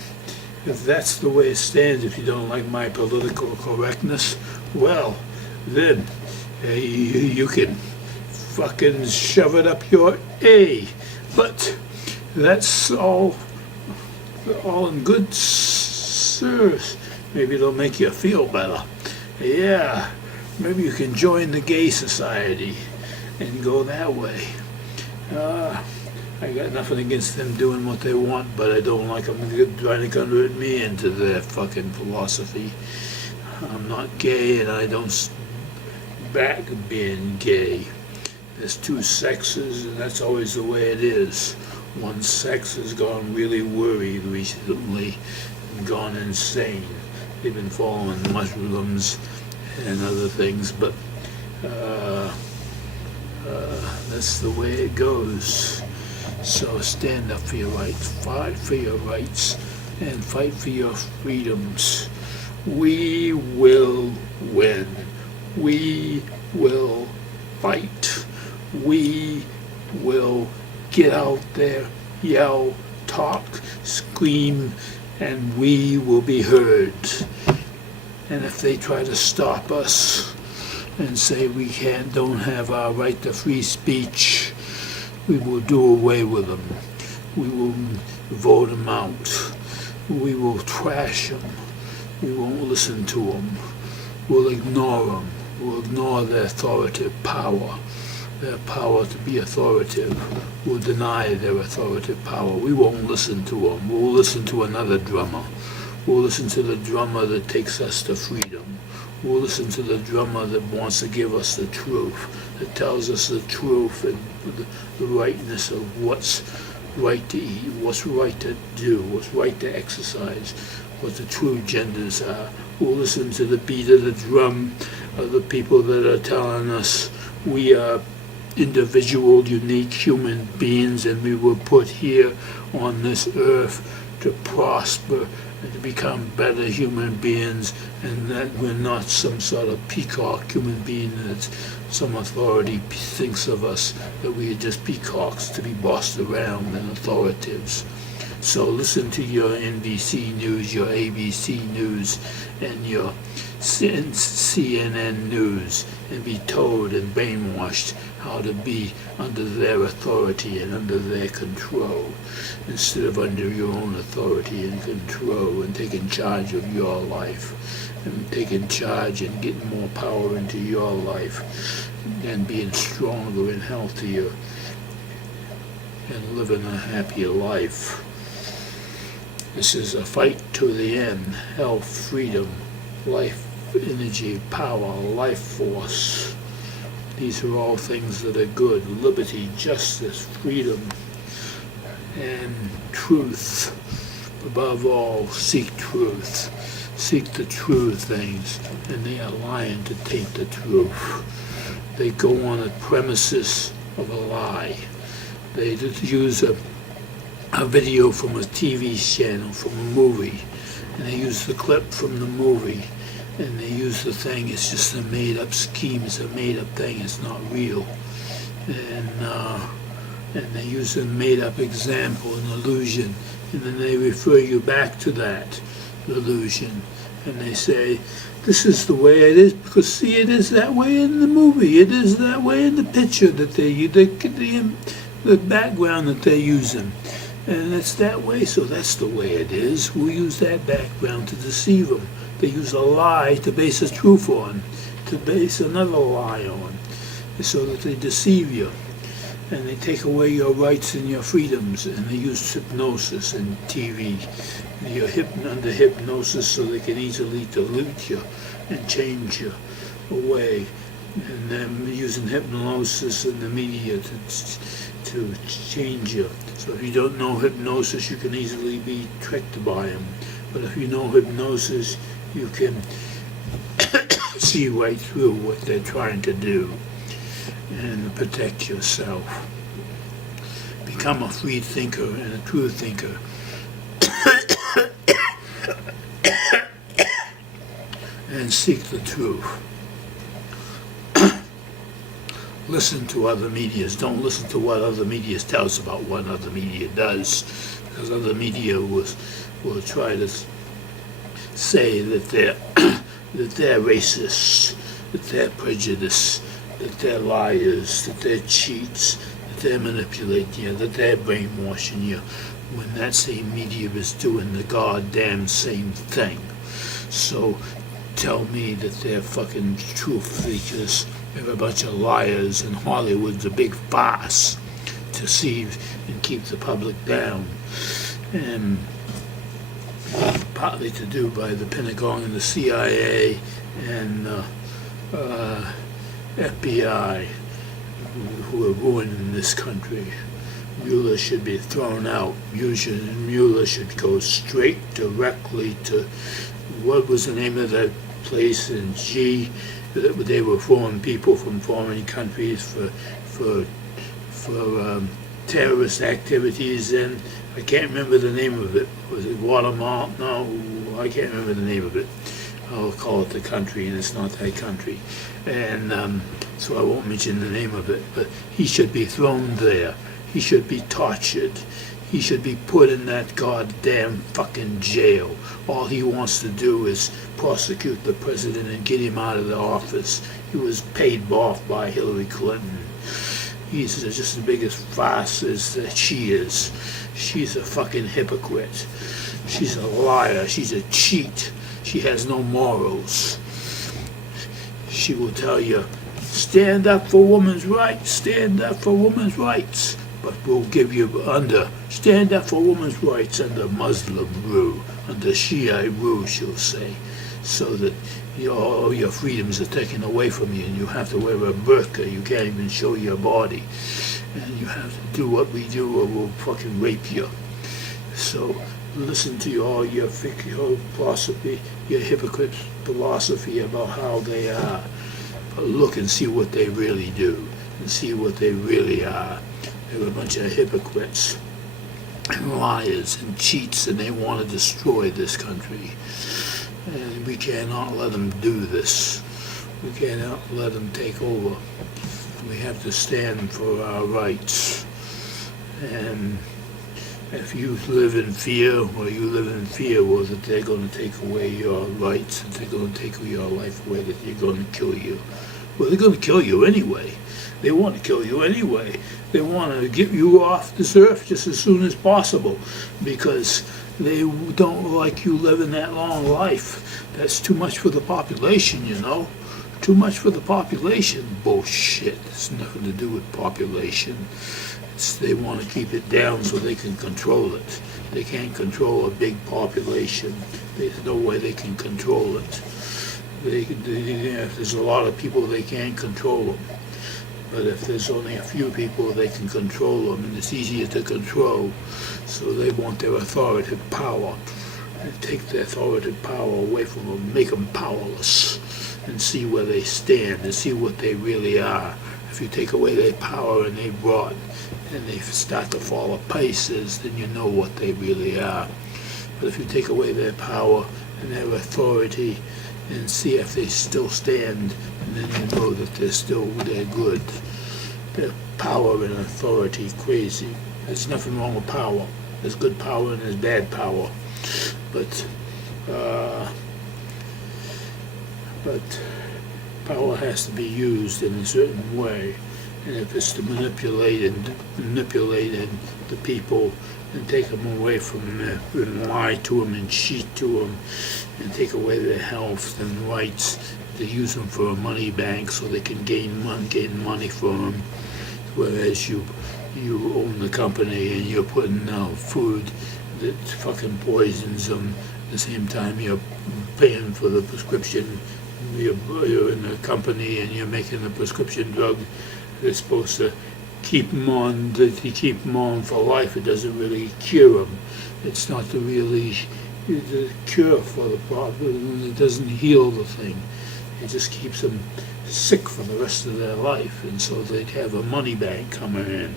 if that's the way it stands, if you don't like my political correctness, well, then you can fucking shove it up your A. But that's all in good service. Maybe it'll make you feel better. Yeah, maybe you can join the gay society and go that way. I got nothing against them doing what they want, but I don't like them trying to convert me into their fucking philosophy. I'm not gay, and I don't back being gay. There's two sexes, and that's always the way it is. One sex has gone really worried recently and gone insane. They've been following mushrooms and other things, but that's the way it goes. So stand up for your rights, fight for your rights, and fight for your freedoms. We will win. We will fight. We will get out there, yell, talk, scream, and we will be heard. And if they try to stop us and say we don't have our right to free speech, we will do away with them. We will vote them out. We will trash them. We won't listen to them. We'll ignore them. We'll ignore their authoritative power. Their power to be authoritative. We'll deny their authoritative power. We won't listen to them. We'll listen to another drummer. We'll listen to the drummer that takes us to freedom. We'll listen to the drummer that wants to give us the truth, that tells us the truth and the rightness of what's right to eat, what's right to do, what's right to exercise, what the true genders are. We'll listen to the beat of the drum of the people that are telling us we are individual, unique human beings, and we were put here on this earth to prosper and to become better human beings, and that we're not some sort of peacock human being that some authority thinks of us, that we are just peacocks to be bossed around and authoritives. So listen to your NBC News, your ABC News, and your CNN News, and be told and brainwashed how to be under their authority and under their control, instead of under your own authority and control, and taking charge of your life, and taking charge and getting more power into your life, and being stronger and healthier, and living a happier life. This is a fight to the end. Health, freedom, life, energy, power, life force. These are all things that are good. Liberty, justice, freedom, and truth. Above all, seek truth. Seek the true things, and they are lying to taint the truth. They go on the premises of a lie. They just use a video from a TV channel, from a movie, and they use the clip from the movie, and they use the thing. It's just a made-up scheme. It's a made-up thing. It's not real. And they use a made-up example, an illusion, and then they refer you back to that illusion, and they say, this is the way it is, because see, it is that way in the movie. It is that way in the picture that the background that they're using. And it's that way, so that's the way it is. We'll use that background to deceive them. They use a lie to base a truth on, to base another lie on, so that they deceive you. And they take away your rights and your freedoms, and they use hypnosis and TV. You're under hypnosis, so they can easily dilute you and change you away. And they're using hypnosis in the media to change you. So if you don't know hypnosis, you can easily be tricked by them. But if you know hypnosis, you can see right through what they're trying to do and protect yourself. Become a free thinker and a true thinker. And seek the truth. Listen to other medias. Don't listen to what other media tells about what other media does, because other media will try to say that they're that they're racist, that they're prejudiced, that they're liars, that they're cheats, that they're manipulating you, that they're brainwashing you, when that same media is doing the goddamn same thing. So tell me that they're fucking truth seekers. They're a bunch of liars, and Hollywood's a big farce to deceive and keep the public down. And partly to do by the Pentagon and the CIA and FBI, who are ruining this country. Mueller should be thrown out. Mueller should go straight, directly to, what was the name of that place in G? They were foreign people from foreign countries for terrorist activities, and I can't remember the name of it. Was it Guatemala? No, I can't remember the name of it. I'll call it the country, and it's not that country. And so I won't mention the name of it, but he should be thrown there. He should be tortured. He should be put in that goddamn fucking jail. All he wants to do is prosecute the president and get him out of the office. He was paid off by Hillary Clinton. He's just the biggest farce that she is. She's a fucking hypocrite. She's a liar. She's a cheat. She has no morals. She will tell you, stand up for women's rights, stand up for women's rights. But we'll give you stand up for women's rights under Muslim rule, under Shiite rule, she'll say, so that all your freedoms are taken away from you, and you have to wear a burqa. You can't even show your body, and you have to do what we do, or we'll fucking rape you. So listen to all your philosophy, your hypocrite philosophy about how they are, but look and see what they really do, and see what they really are. They're a bunch of hypocrites and liars and cheats, and they want to destroy this country. And we cannot let them do this. We cannot let them take over. We have to stand for our rights and If you live in fear, well, that they're going to take away your rights, that they're going to take your life away, that they're going to kill you. Well, they're going to kill you anyway. They want to kill you anyway. They want to get you off this earth just as soon as possible because they don't like you living that long life. That's too much for the population, you know. Too much for the population. Bullshit. It's nothing to do with population. They want to keep it down so they can control it. They can't control a big population. There's no way they can control it. If there's a lot of people, they can't control them. But if there's only a few people, they can control them, and it's easier to control. So they want their authoritative power. And take the authoritative power away from them, make them powerless, and see where they stand, and see what they really are. If you take away their power and they rot, and they start to fall to pieces, then you know what they really are. But if you take away their power and their authority, and see if they still stand, and then you know that they're good. Their power and authority crazy. There's nothing wrong with power. There's good power and there's bad power. But power has to be used in a certain way. And if it's to manipulate the people and take them away from them and lie to them and cheat to them and take away their health and rights, to use them for a money bank so they can gain money from them, whereas you own the company and you're putting out food that fucking poisons them. At the same time you're paying for the prescription. You're in the company and you're making the prescription drug. They're supposed to keep them on for life. It doesn't really cure them. It's not the cure for the problem. It doesn't heal the thing. It just keeps them sick for the rest of their life. And so they have a money bank coming in.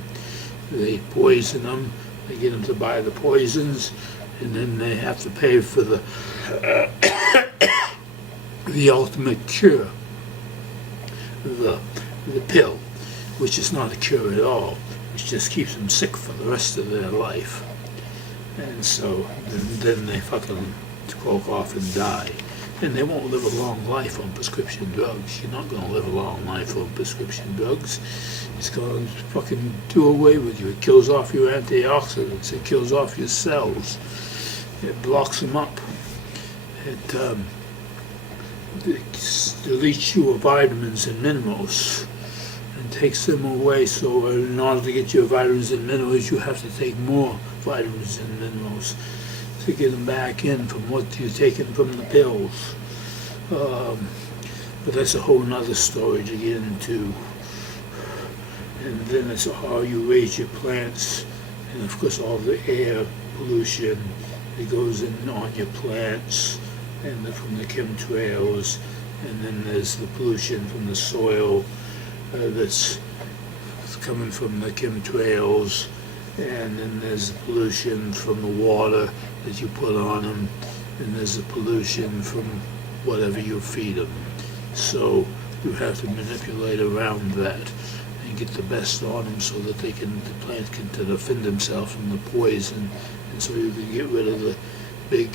They poison them. They get them to buy the poisons, and then they have to pay for the the ultimate cure, the pill, which is not a cure at all, which just keeps them sick for the rest of their life. And so then they fucking croak off and die. And they won't live a long life on prescription drugs. You're not going to live a long life on prescription drugs. It's going to fucking do away with you. It kills off your antioxidants. It kills off your cells. It blocks them up. It deletes your vitamins and minerals and takes them away. So in order to get your vitamins and minerals, you have to take more vitamins and minerals to get them back in from what you're taking from the pills. But that's a whole nother story to get into. And then it's how you raise your plants, and of course all the air pollution that goes in on your plants, and from the chemtrails, and then there's the pollution from the soil that's coming from the chemtrails, and then there's the pollution from the water that you put on them, and there's the pollution from whatever you feed them. So you have to manipulate around that and get the best on them so that the plant can defend themselves from the poison, and so you can get rid of the big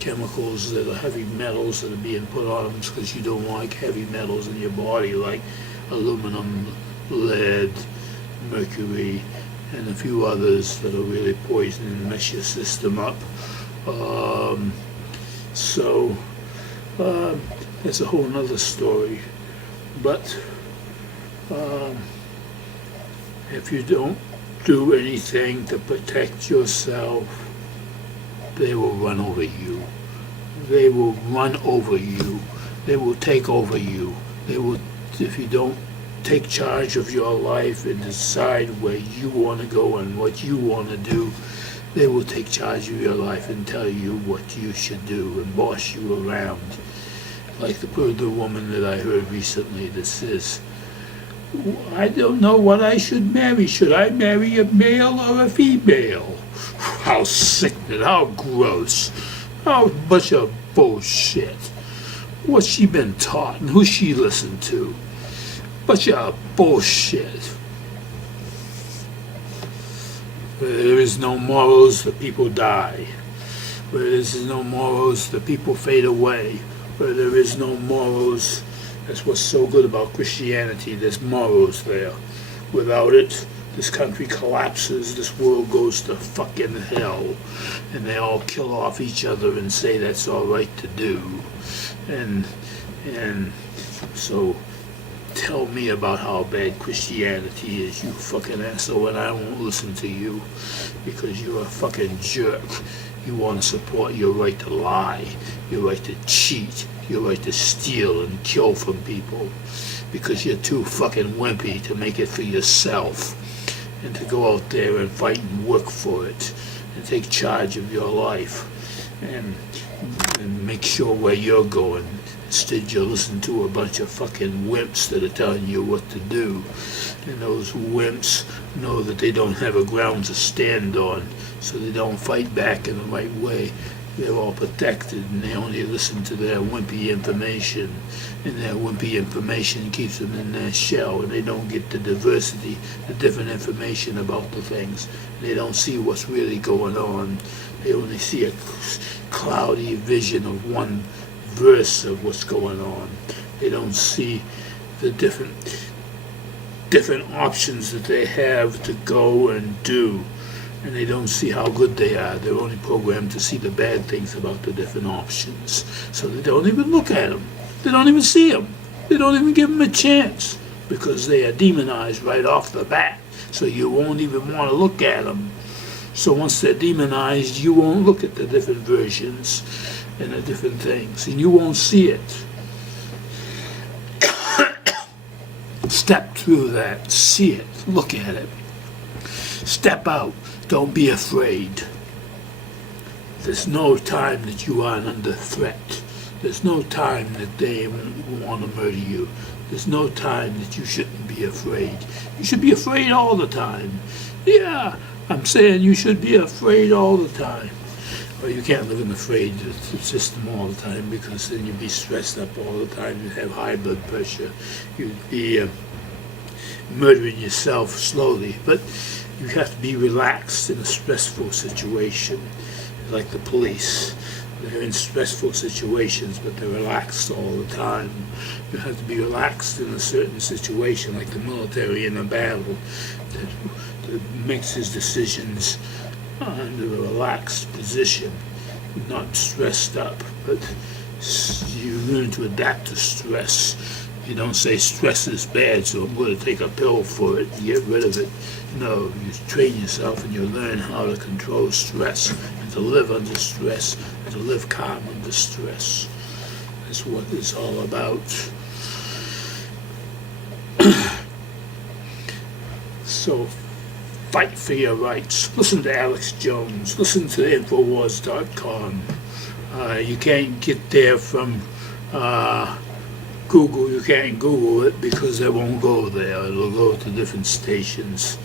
chemicals that are heavy metals that are being put on them, because you don't like heavy metals in your body like aluminum, lead, mercury, and a few others that are really poison and mess your system up. That's a whole nother story. But if you don't do anything to protect yourself, they will run over you. They will run over you. They will take over you. They will, if you don't take charge of your life and decide where you want to go and what you want to do, they will take charge of your life and tell you what you should do and boss you around. Like the woman that I heard recently that says, I don't know what I should marry. Should I marry a male or a female? How sickening, how gross, how bunch of bullshit. What's she been taught and who she listened to? Bunch of bullshit. Where there is no morals, the people die. Where there is no morals, the people fade away. Where there is no morals, that's what's so good about Christianity. There's morals there. Without it, this country collapses, this world goes to fucking hell, and they all kill off each other and say that's all right to do. And so tell me about how bad Christianity is, you fucking asshole, and I won't listen to you because you're a fucking jerk. You want to support your right to lie, your right to cheat, your right to steal and kill from people because you're too fucking wimpy to make it for yourself and to go out there and fight and work for it and take charge of your life and make sure where you're going. Instead, you listen to a bunch of fucking wimps that are telling you what to do. And those wimps know that they don't have a ground to stand on, so they don't fight back in the right way. They're all protected, and they only listen to their wimpy information. And their wimpy information keeps them in their shell, and they don't get the diversity, the different information about the things. They don't see what's really going on. They only see a cloudy vision of one verse of what's going on. They don't see the different options that they have to go and do, and they don't see how good they are. They're only programmed to see the bad things about the different options, so they don't even look at them. They don't even see them. They don't even give them a chance because they are demonized right off the bat, so you won't even want to look at them. So once they're demonized, you won't look at the different versions and the different things, and you won't see it. Step through that, see it, look at it. Step out, don't be afraid. There's no time that you aren't under threat. There's no time that they want to murder you. There's no time that you shouldn't be afraid. You should be afraid all the time. Yeah, I'm saying you should be afraid all the time. Well, you can't live in the afraid system all the time because then you'd be stressed up all the time. You'd have high blood pressure. You'd be murdering yourself slowly. But you have to be relaxed in a stressful situation, like the police. They're in stressful situations, but they're relaxed all the time. You have to be relaxed in a certain situation, like the military in a battle, that makes his decisions under a relaxed position, not stressed up, but you learn to adapt to stress. You don't say stress is bad, so I'm going to take a pill for it and get rid of it. No, you train yourself and you learn how to control stress and to live under stress and to live calm under stress. That's what it's all about. So fight for your rights. Listen to Alex Jones. Listen to Infowars.com. You can't get there from Google. You can't Google it because it won't go there. It'll go to different stations.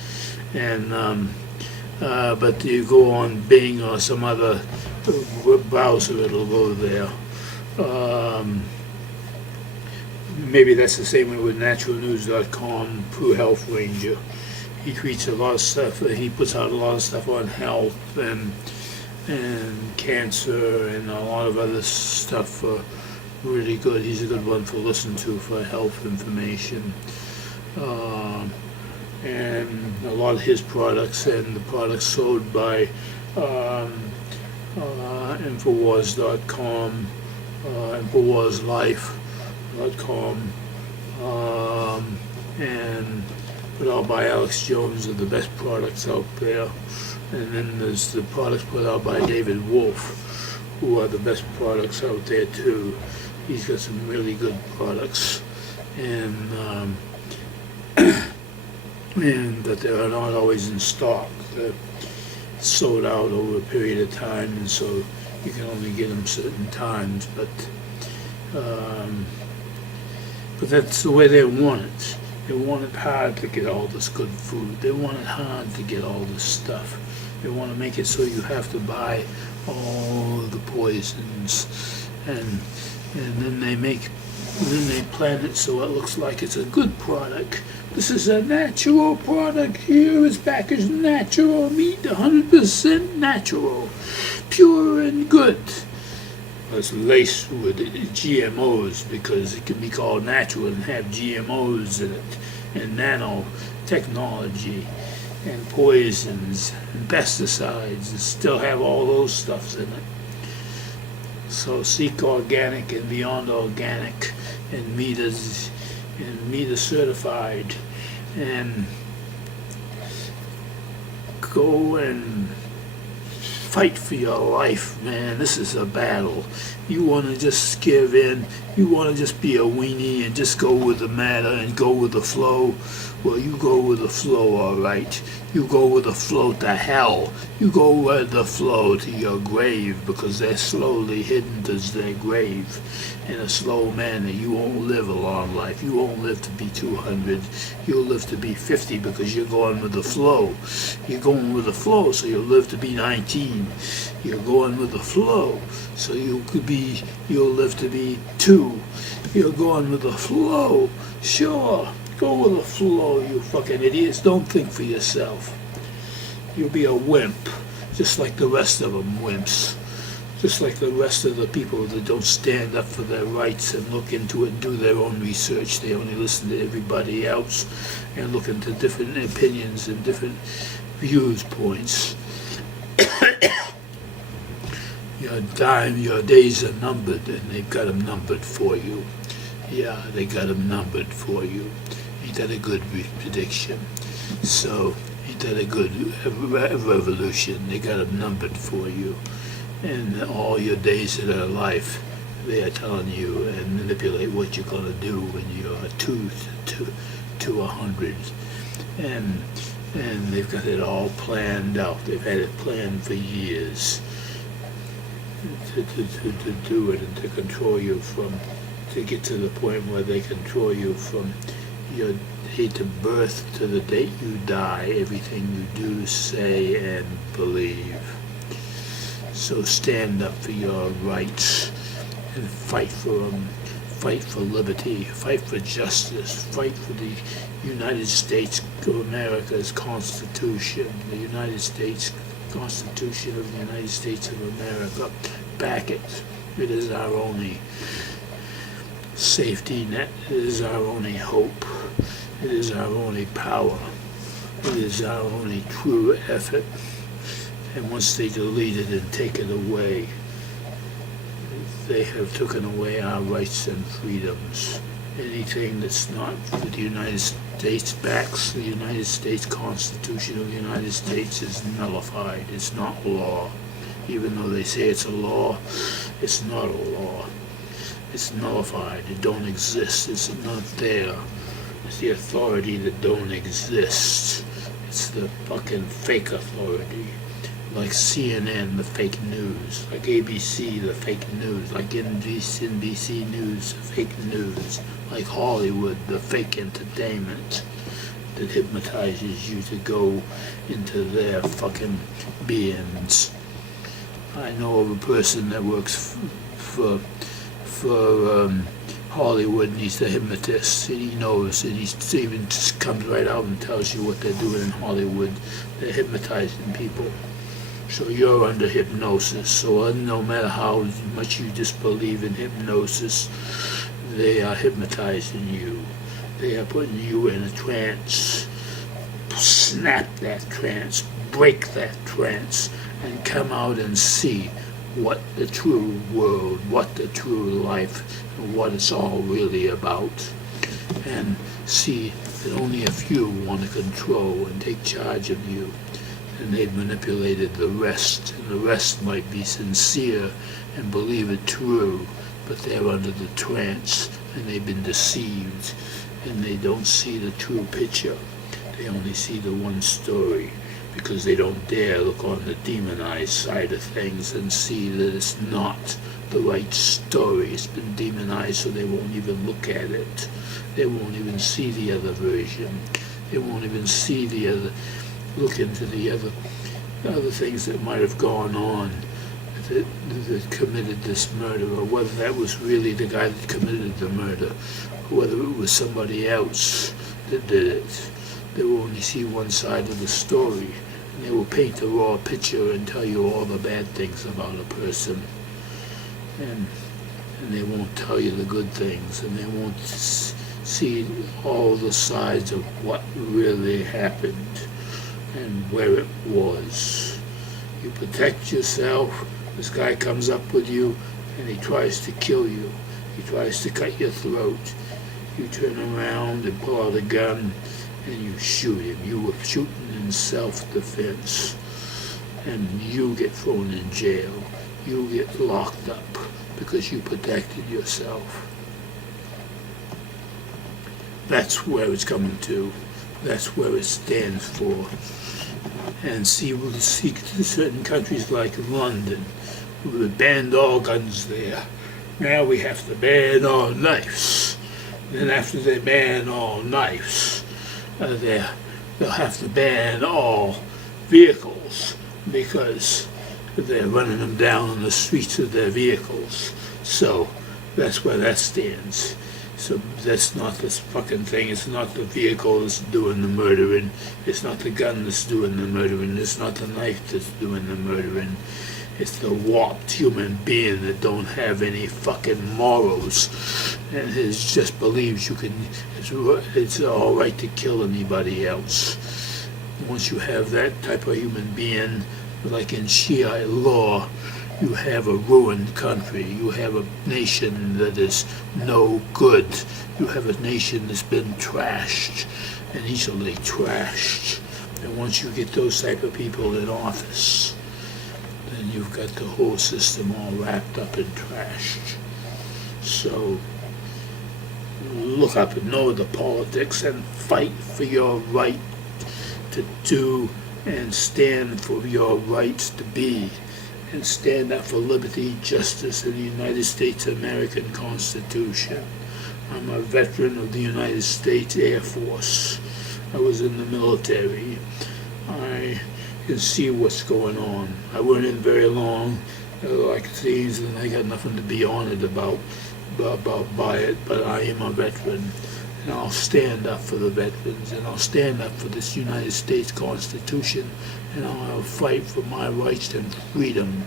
And but you go on Bing or some other web browser, it'll go there. Maybe that's the same way with naturalnews.com, True Health Ranger. He tweets a lot of stuff. He puts out a lot of stuff on health and cancer and a lot of other stuff. Really good. He's a good one to listen to for health information. And a lot of his products and the products sold by Infowars.com, InfowarsLife.com, and put out by Alex Jones are the best products out there. And then there's the products put out by David Wolf, who are the best products out there too. He's got some really good products, and that they are not always in stock. They're sold out over a period of time, and so you can only get them certain times. But that's the way they want it. They want it hard to get all this good food. They want it hard to get all this stuff. They want to make it so you have to buy all the poisons, and then they make And then they plan it so it looks like it's a good product. This is a natural product. Here it's packaged natural meat, 100% natural, pure and good. It's laced with GMOs because it can be called natural and have GMOs in it, and nanotechnology, and poisons, and pesticides, and still have all those stuffs in it. So seek organic and beyond organic, and meat is certified, and go and fight for your life, man. This is a battle. You want to just give in, you want to just be a weenie and just go with the matter and go with the flow. Well, you go with the flow, all right. You go with the flow to hell. You go with the flow to your grave, because they're slowly hidden to their grave in a slow manner. You won't live a long life. You won't live to be 200. You'll live to be 50 because you're going with the flow. You're going with the flow, so you'll live to be 19. You're going with the flow, so you'll live to be 2. You're going with the flow. Sure. Go with the flow, you fucking idiots. Don't think for yourself. You'll be a wimp, just like the rest of them wimps. Just like the rest of the people that don't stand up for their rights and look into it and do their own research. They only listen to everybody else and look into different opinions and different viewpoints. Your days are numbered, and they've got them numbered for you. Yeah, they got them numbered for you. Ain't that a good prediction? So, ain't that a good revolution? They got them numbered for you. And all your days of their life, they are telling you and manipulate what you're going to do when you're 2 to 100. And they've got it all planned out. They've had it planned for years to do it and to control you to get to the point where they control you from your date of birth to the date you die, everything you do, say, and believe. So stand up for your rights and fight for them. Fight for liberty, fight for justice, fight for the United States of America's Constitution, the United States Constitution of the United States of America. Back it. It is our only safety net. It is our only hope. It is our only power. It is our only true effort. And once they delete it and take it away, they have taken away our rights and freedoms. Anything that's not for the United States backs the United States Constitution of the United States is nullified. It's not law. Even though they say it's a law, it's not a law. It's nullified. It don't exist. It's not there. It's the authority that don't exist. It's the fucking fake authority. Like CNN, the fake news. Like ABC, the fake news. Like NBC News, the fake news. Like Hollywood, the fake entertainment that hypnotizes you to go into their fucking beings. I know of a person that works for Hollywood, and he's the hypnotist, and he knows, and he even just comes right out and tells you what they're doing in Hollywood. They're hypnotizing people. So you're under hypnosis. So no matter how much you disbelieve in hypnosis, they are hypnotizing you. They are putting you in a trance. Snap that trance, break that trance, and come out and see what the true world, what the true life, and what it's all really about. And see that only a few want to control and take charge of you. And they've manipulated the rest, and the rest might be sincere and believe it true, but they're under the trance, and they've been deceived, and they don't see the true picture. They only see the one story, because they don't dare look on the demonized side of things and see that it's not the right story. It's been demonized, so they won't even look at it. They won't even see the other version. They won't even see the other, look into the other things that might have gone on that committed this murder, or whether that was really the guy that committed the murder, or whether it was somebody else that did it. They will only see one side of the story, and they will paint the raw picture and tell you all the bad things about a person, and they won't tell you the good things, and they won't see all the sides of what really happened and where it was. You protect yourself. This guy comes up with you and he tries to kill you. He tries to cut your throat. You turn around and pull out a gun and you shoot him. You were shooting in self-defense, and you get thrown in jail. You get locked up because you protected yourself. That's where it's coming to. That's where it stands for. And see certain countries like London, we banned all guns there. Now we have to ban all knives. Then after they ban all knives, they'll have to ban all vehicles because they're running them down on the streets of their vehicles. So that's where that stands. So that's not this fucking thing. It's not the vehicle that's doing the murdering. It's not the gun that's doing the murdering. It's not the knife that's doing the murdering. It's the warped human being that don't have any fucking morals and just believes it's all right to kill anybody else. Once you have that type of human being, like in Shiite law, you have a ruined country. You have a nation that is no good. You have a nation that's been trashed and easily trashed. And once you get those type of people in office, then you've got the whole system all wrapped up and trashed. So look up and know the politics and fight for your right to do and stand for your rights to be, and stand up for liberty, justice, and the United States American Constitution. I'm a veteran of the United States Air Force. I was in the military. I can see what's going on. I weren't in very long, like things, and I got nothing to be honored about by it, but I am a veteran. And I'll stand up for the veterans, and I'll stand up for this United States Constitution, and I'll fight for my rights and freedom.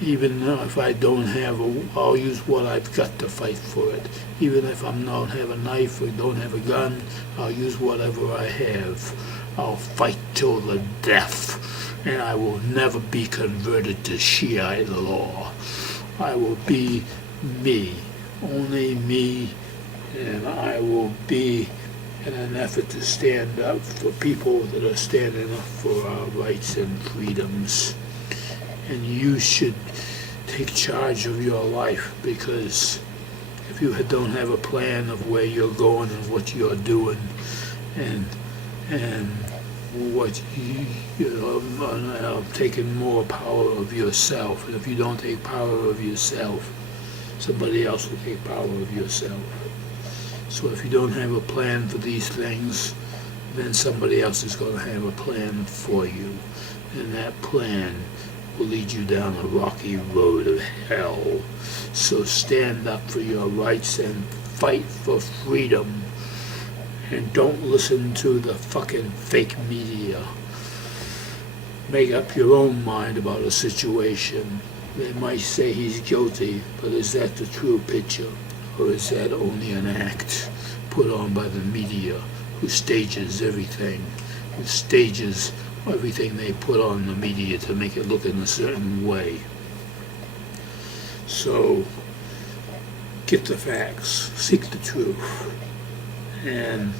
Even if I don't have I'll use what I've got to fight for it. Even if I don't have a knife or don't have a gun, I'll use whatever I have. I'll fight till the death, and I will never be converted to Shiite law. I will be me, only me, and I will be in an effort to stand up for people that are standing up for our rights and freedoms. And you should take charge of your life, because if you don't have a plan of where you're going and what you're doing and what taking more power of yourself, and if you don't take power of yourself, somebody else will take power of yourself. So if you don't have a plan for these things, then somebody else is going to have a plan for you. And that plan will lead you down a rocky road of hell. So stand up for your rights and fight for freedom. And don't listen to the fucking fake media. Make up your own mind about a situation. They might say he's guilty, but is that the true picture? Or is that only an act put on by the media, who stages everything, who stages everything they put on the media to make it look in a certain way? So, get the facts, seek the truth, and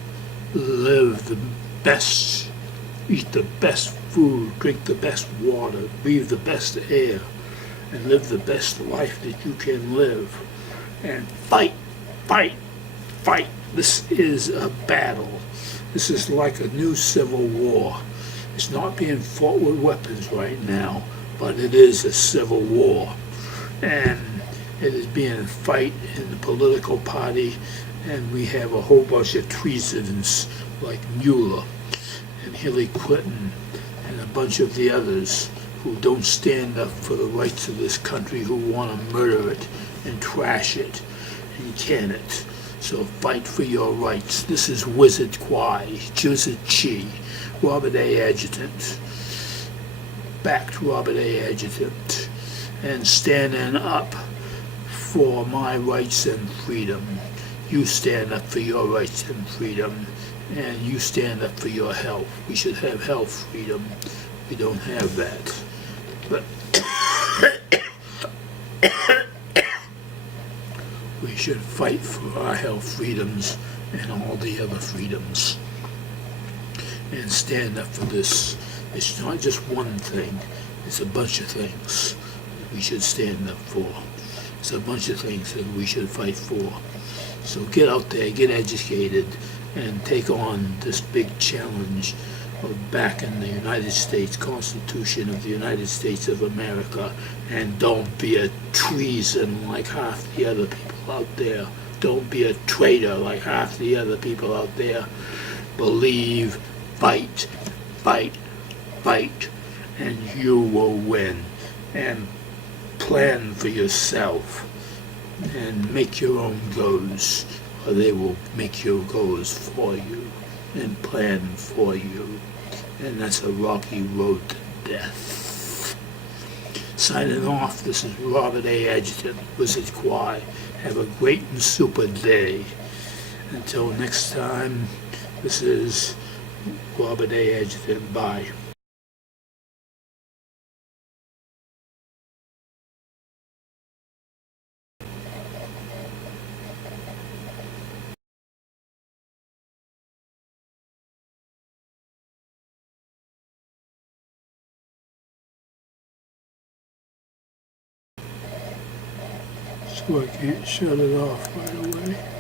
live the best, eat the best food, drink the best water, breathe the best air, and live the best life that you can live. And fight, fight, fight. This is a battle. This is like a new civil war. It's not being fought with weapons right now, but it is a civil war. And it is being fought in the political party, and we have a whole bunch of treasons like Mueller and Hillary Clinton and a bunch of the others who don't stand up for the rights of this country, who want to murder it and trash it and can it. So fight for your rights. This is Wizard Kwai, Jizzard Chi, Robert A. Adjutant. Backed Robert A. Adjutant. And standing up for my rights and freedom. You stand up for your rights and freedom. And you stand up for your health. We should have health freedom. We don't have that. But we should fight for our health freedoms and all the other freedoms. And stand up for this. It's not just one thing. It's a bunch of things that we should stand up for. It's a bunch of things that we should fight for. So get out there, get educated, and take on this big challenge of backing the United States Constitution of the United States of America, and don't be a treason like half the other people out there. Don't be a traitor like half the other people out there. Believe, fight, fight, fight, and you will win. And plan for yourself, and make your own goals, or they will make your goals for you and plan for you. And that's a rocky road to death. Signing off, this is Robert A. Adjutant, Wizard Kwai. Have a great and super day. Until next time, this is Robert A. Adjutant. Bye. So I can't shut it off right away.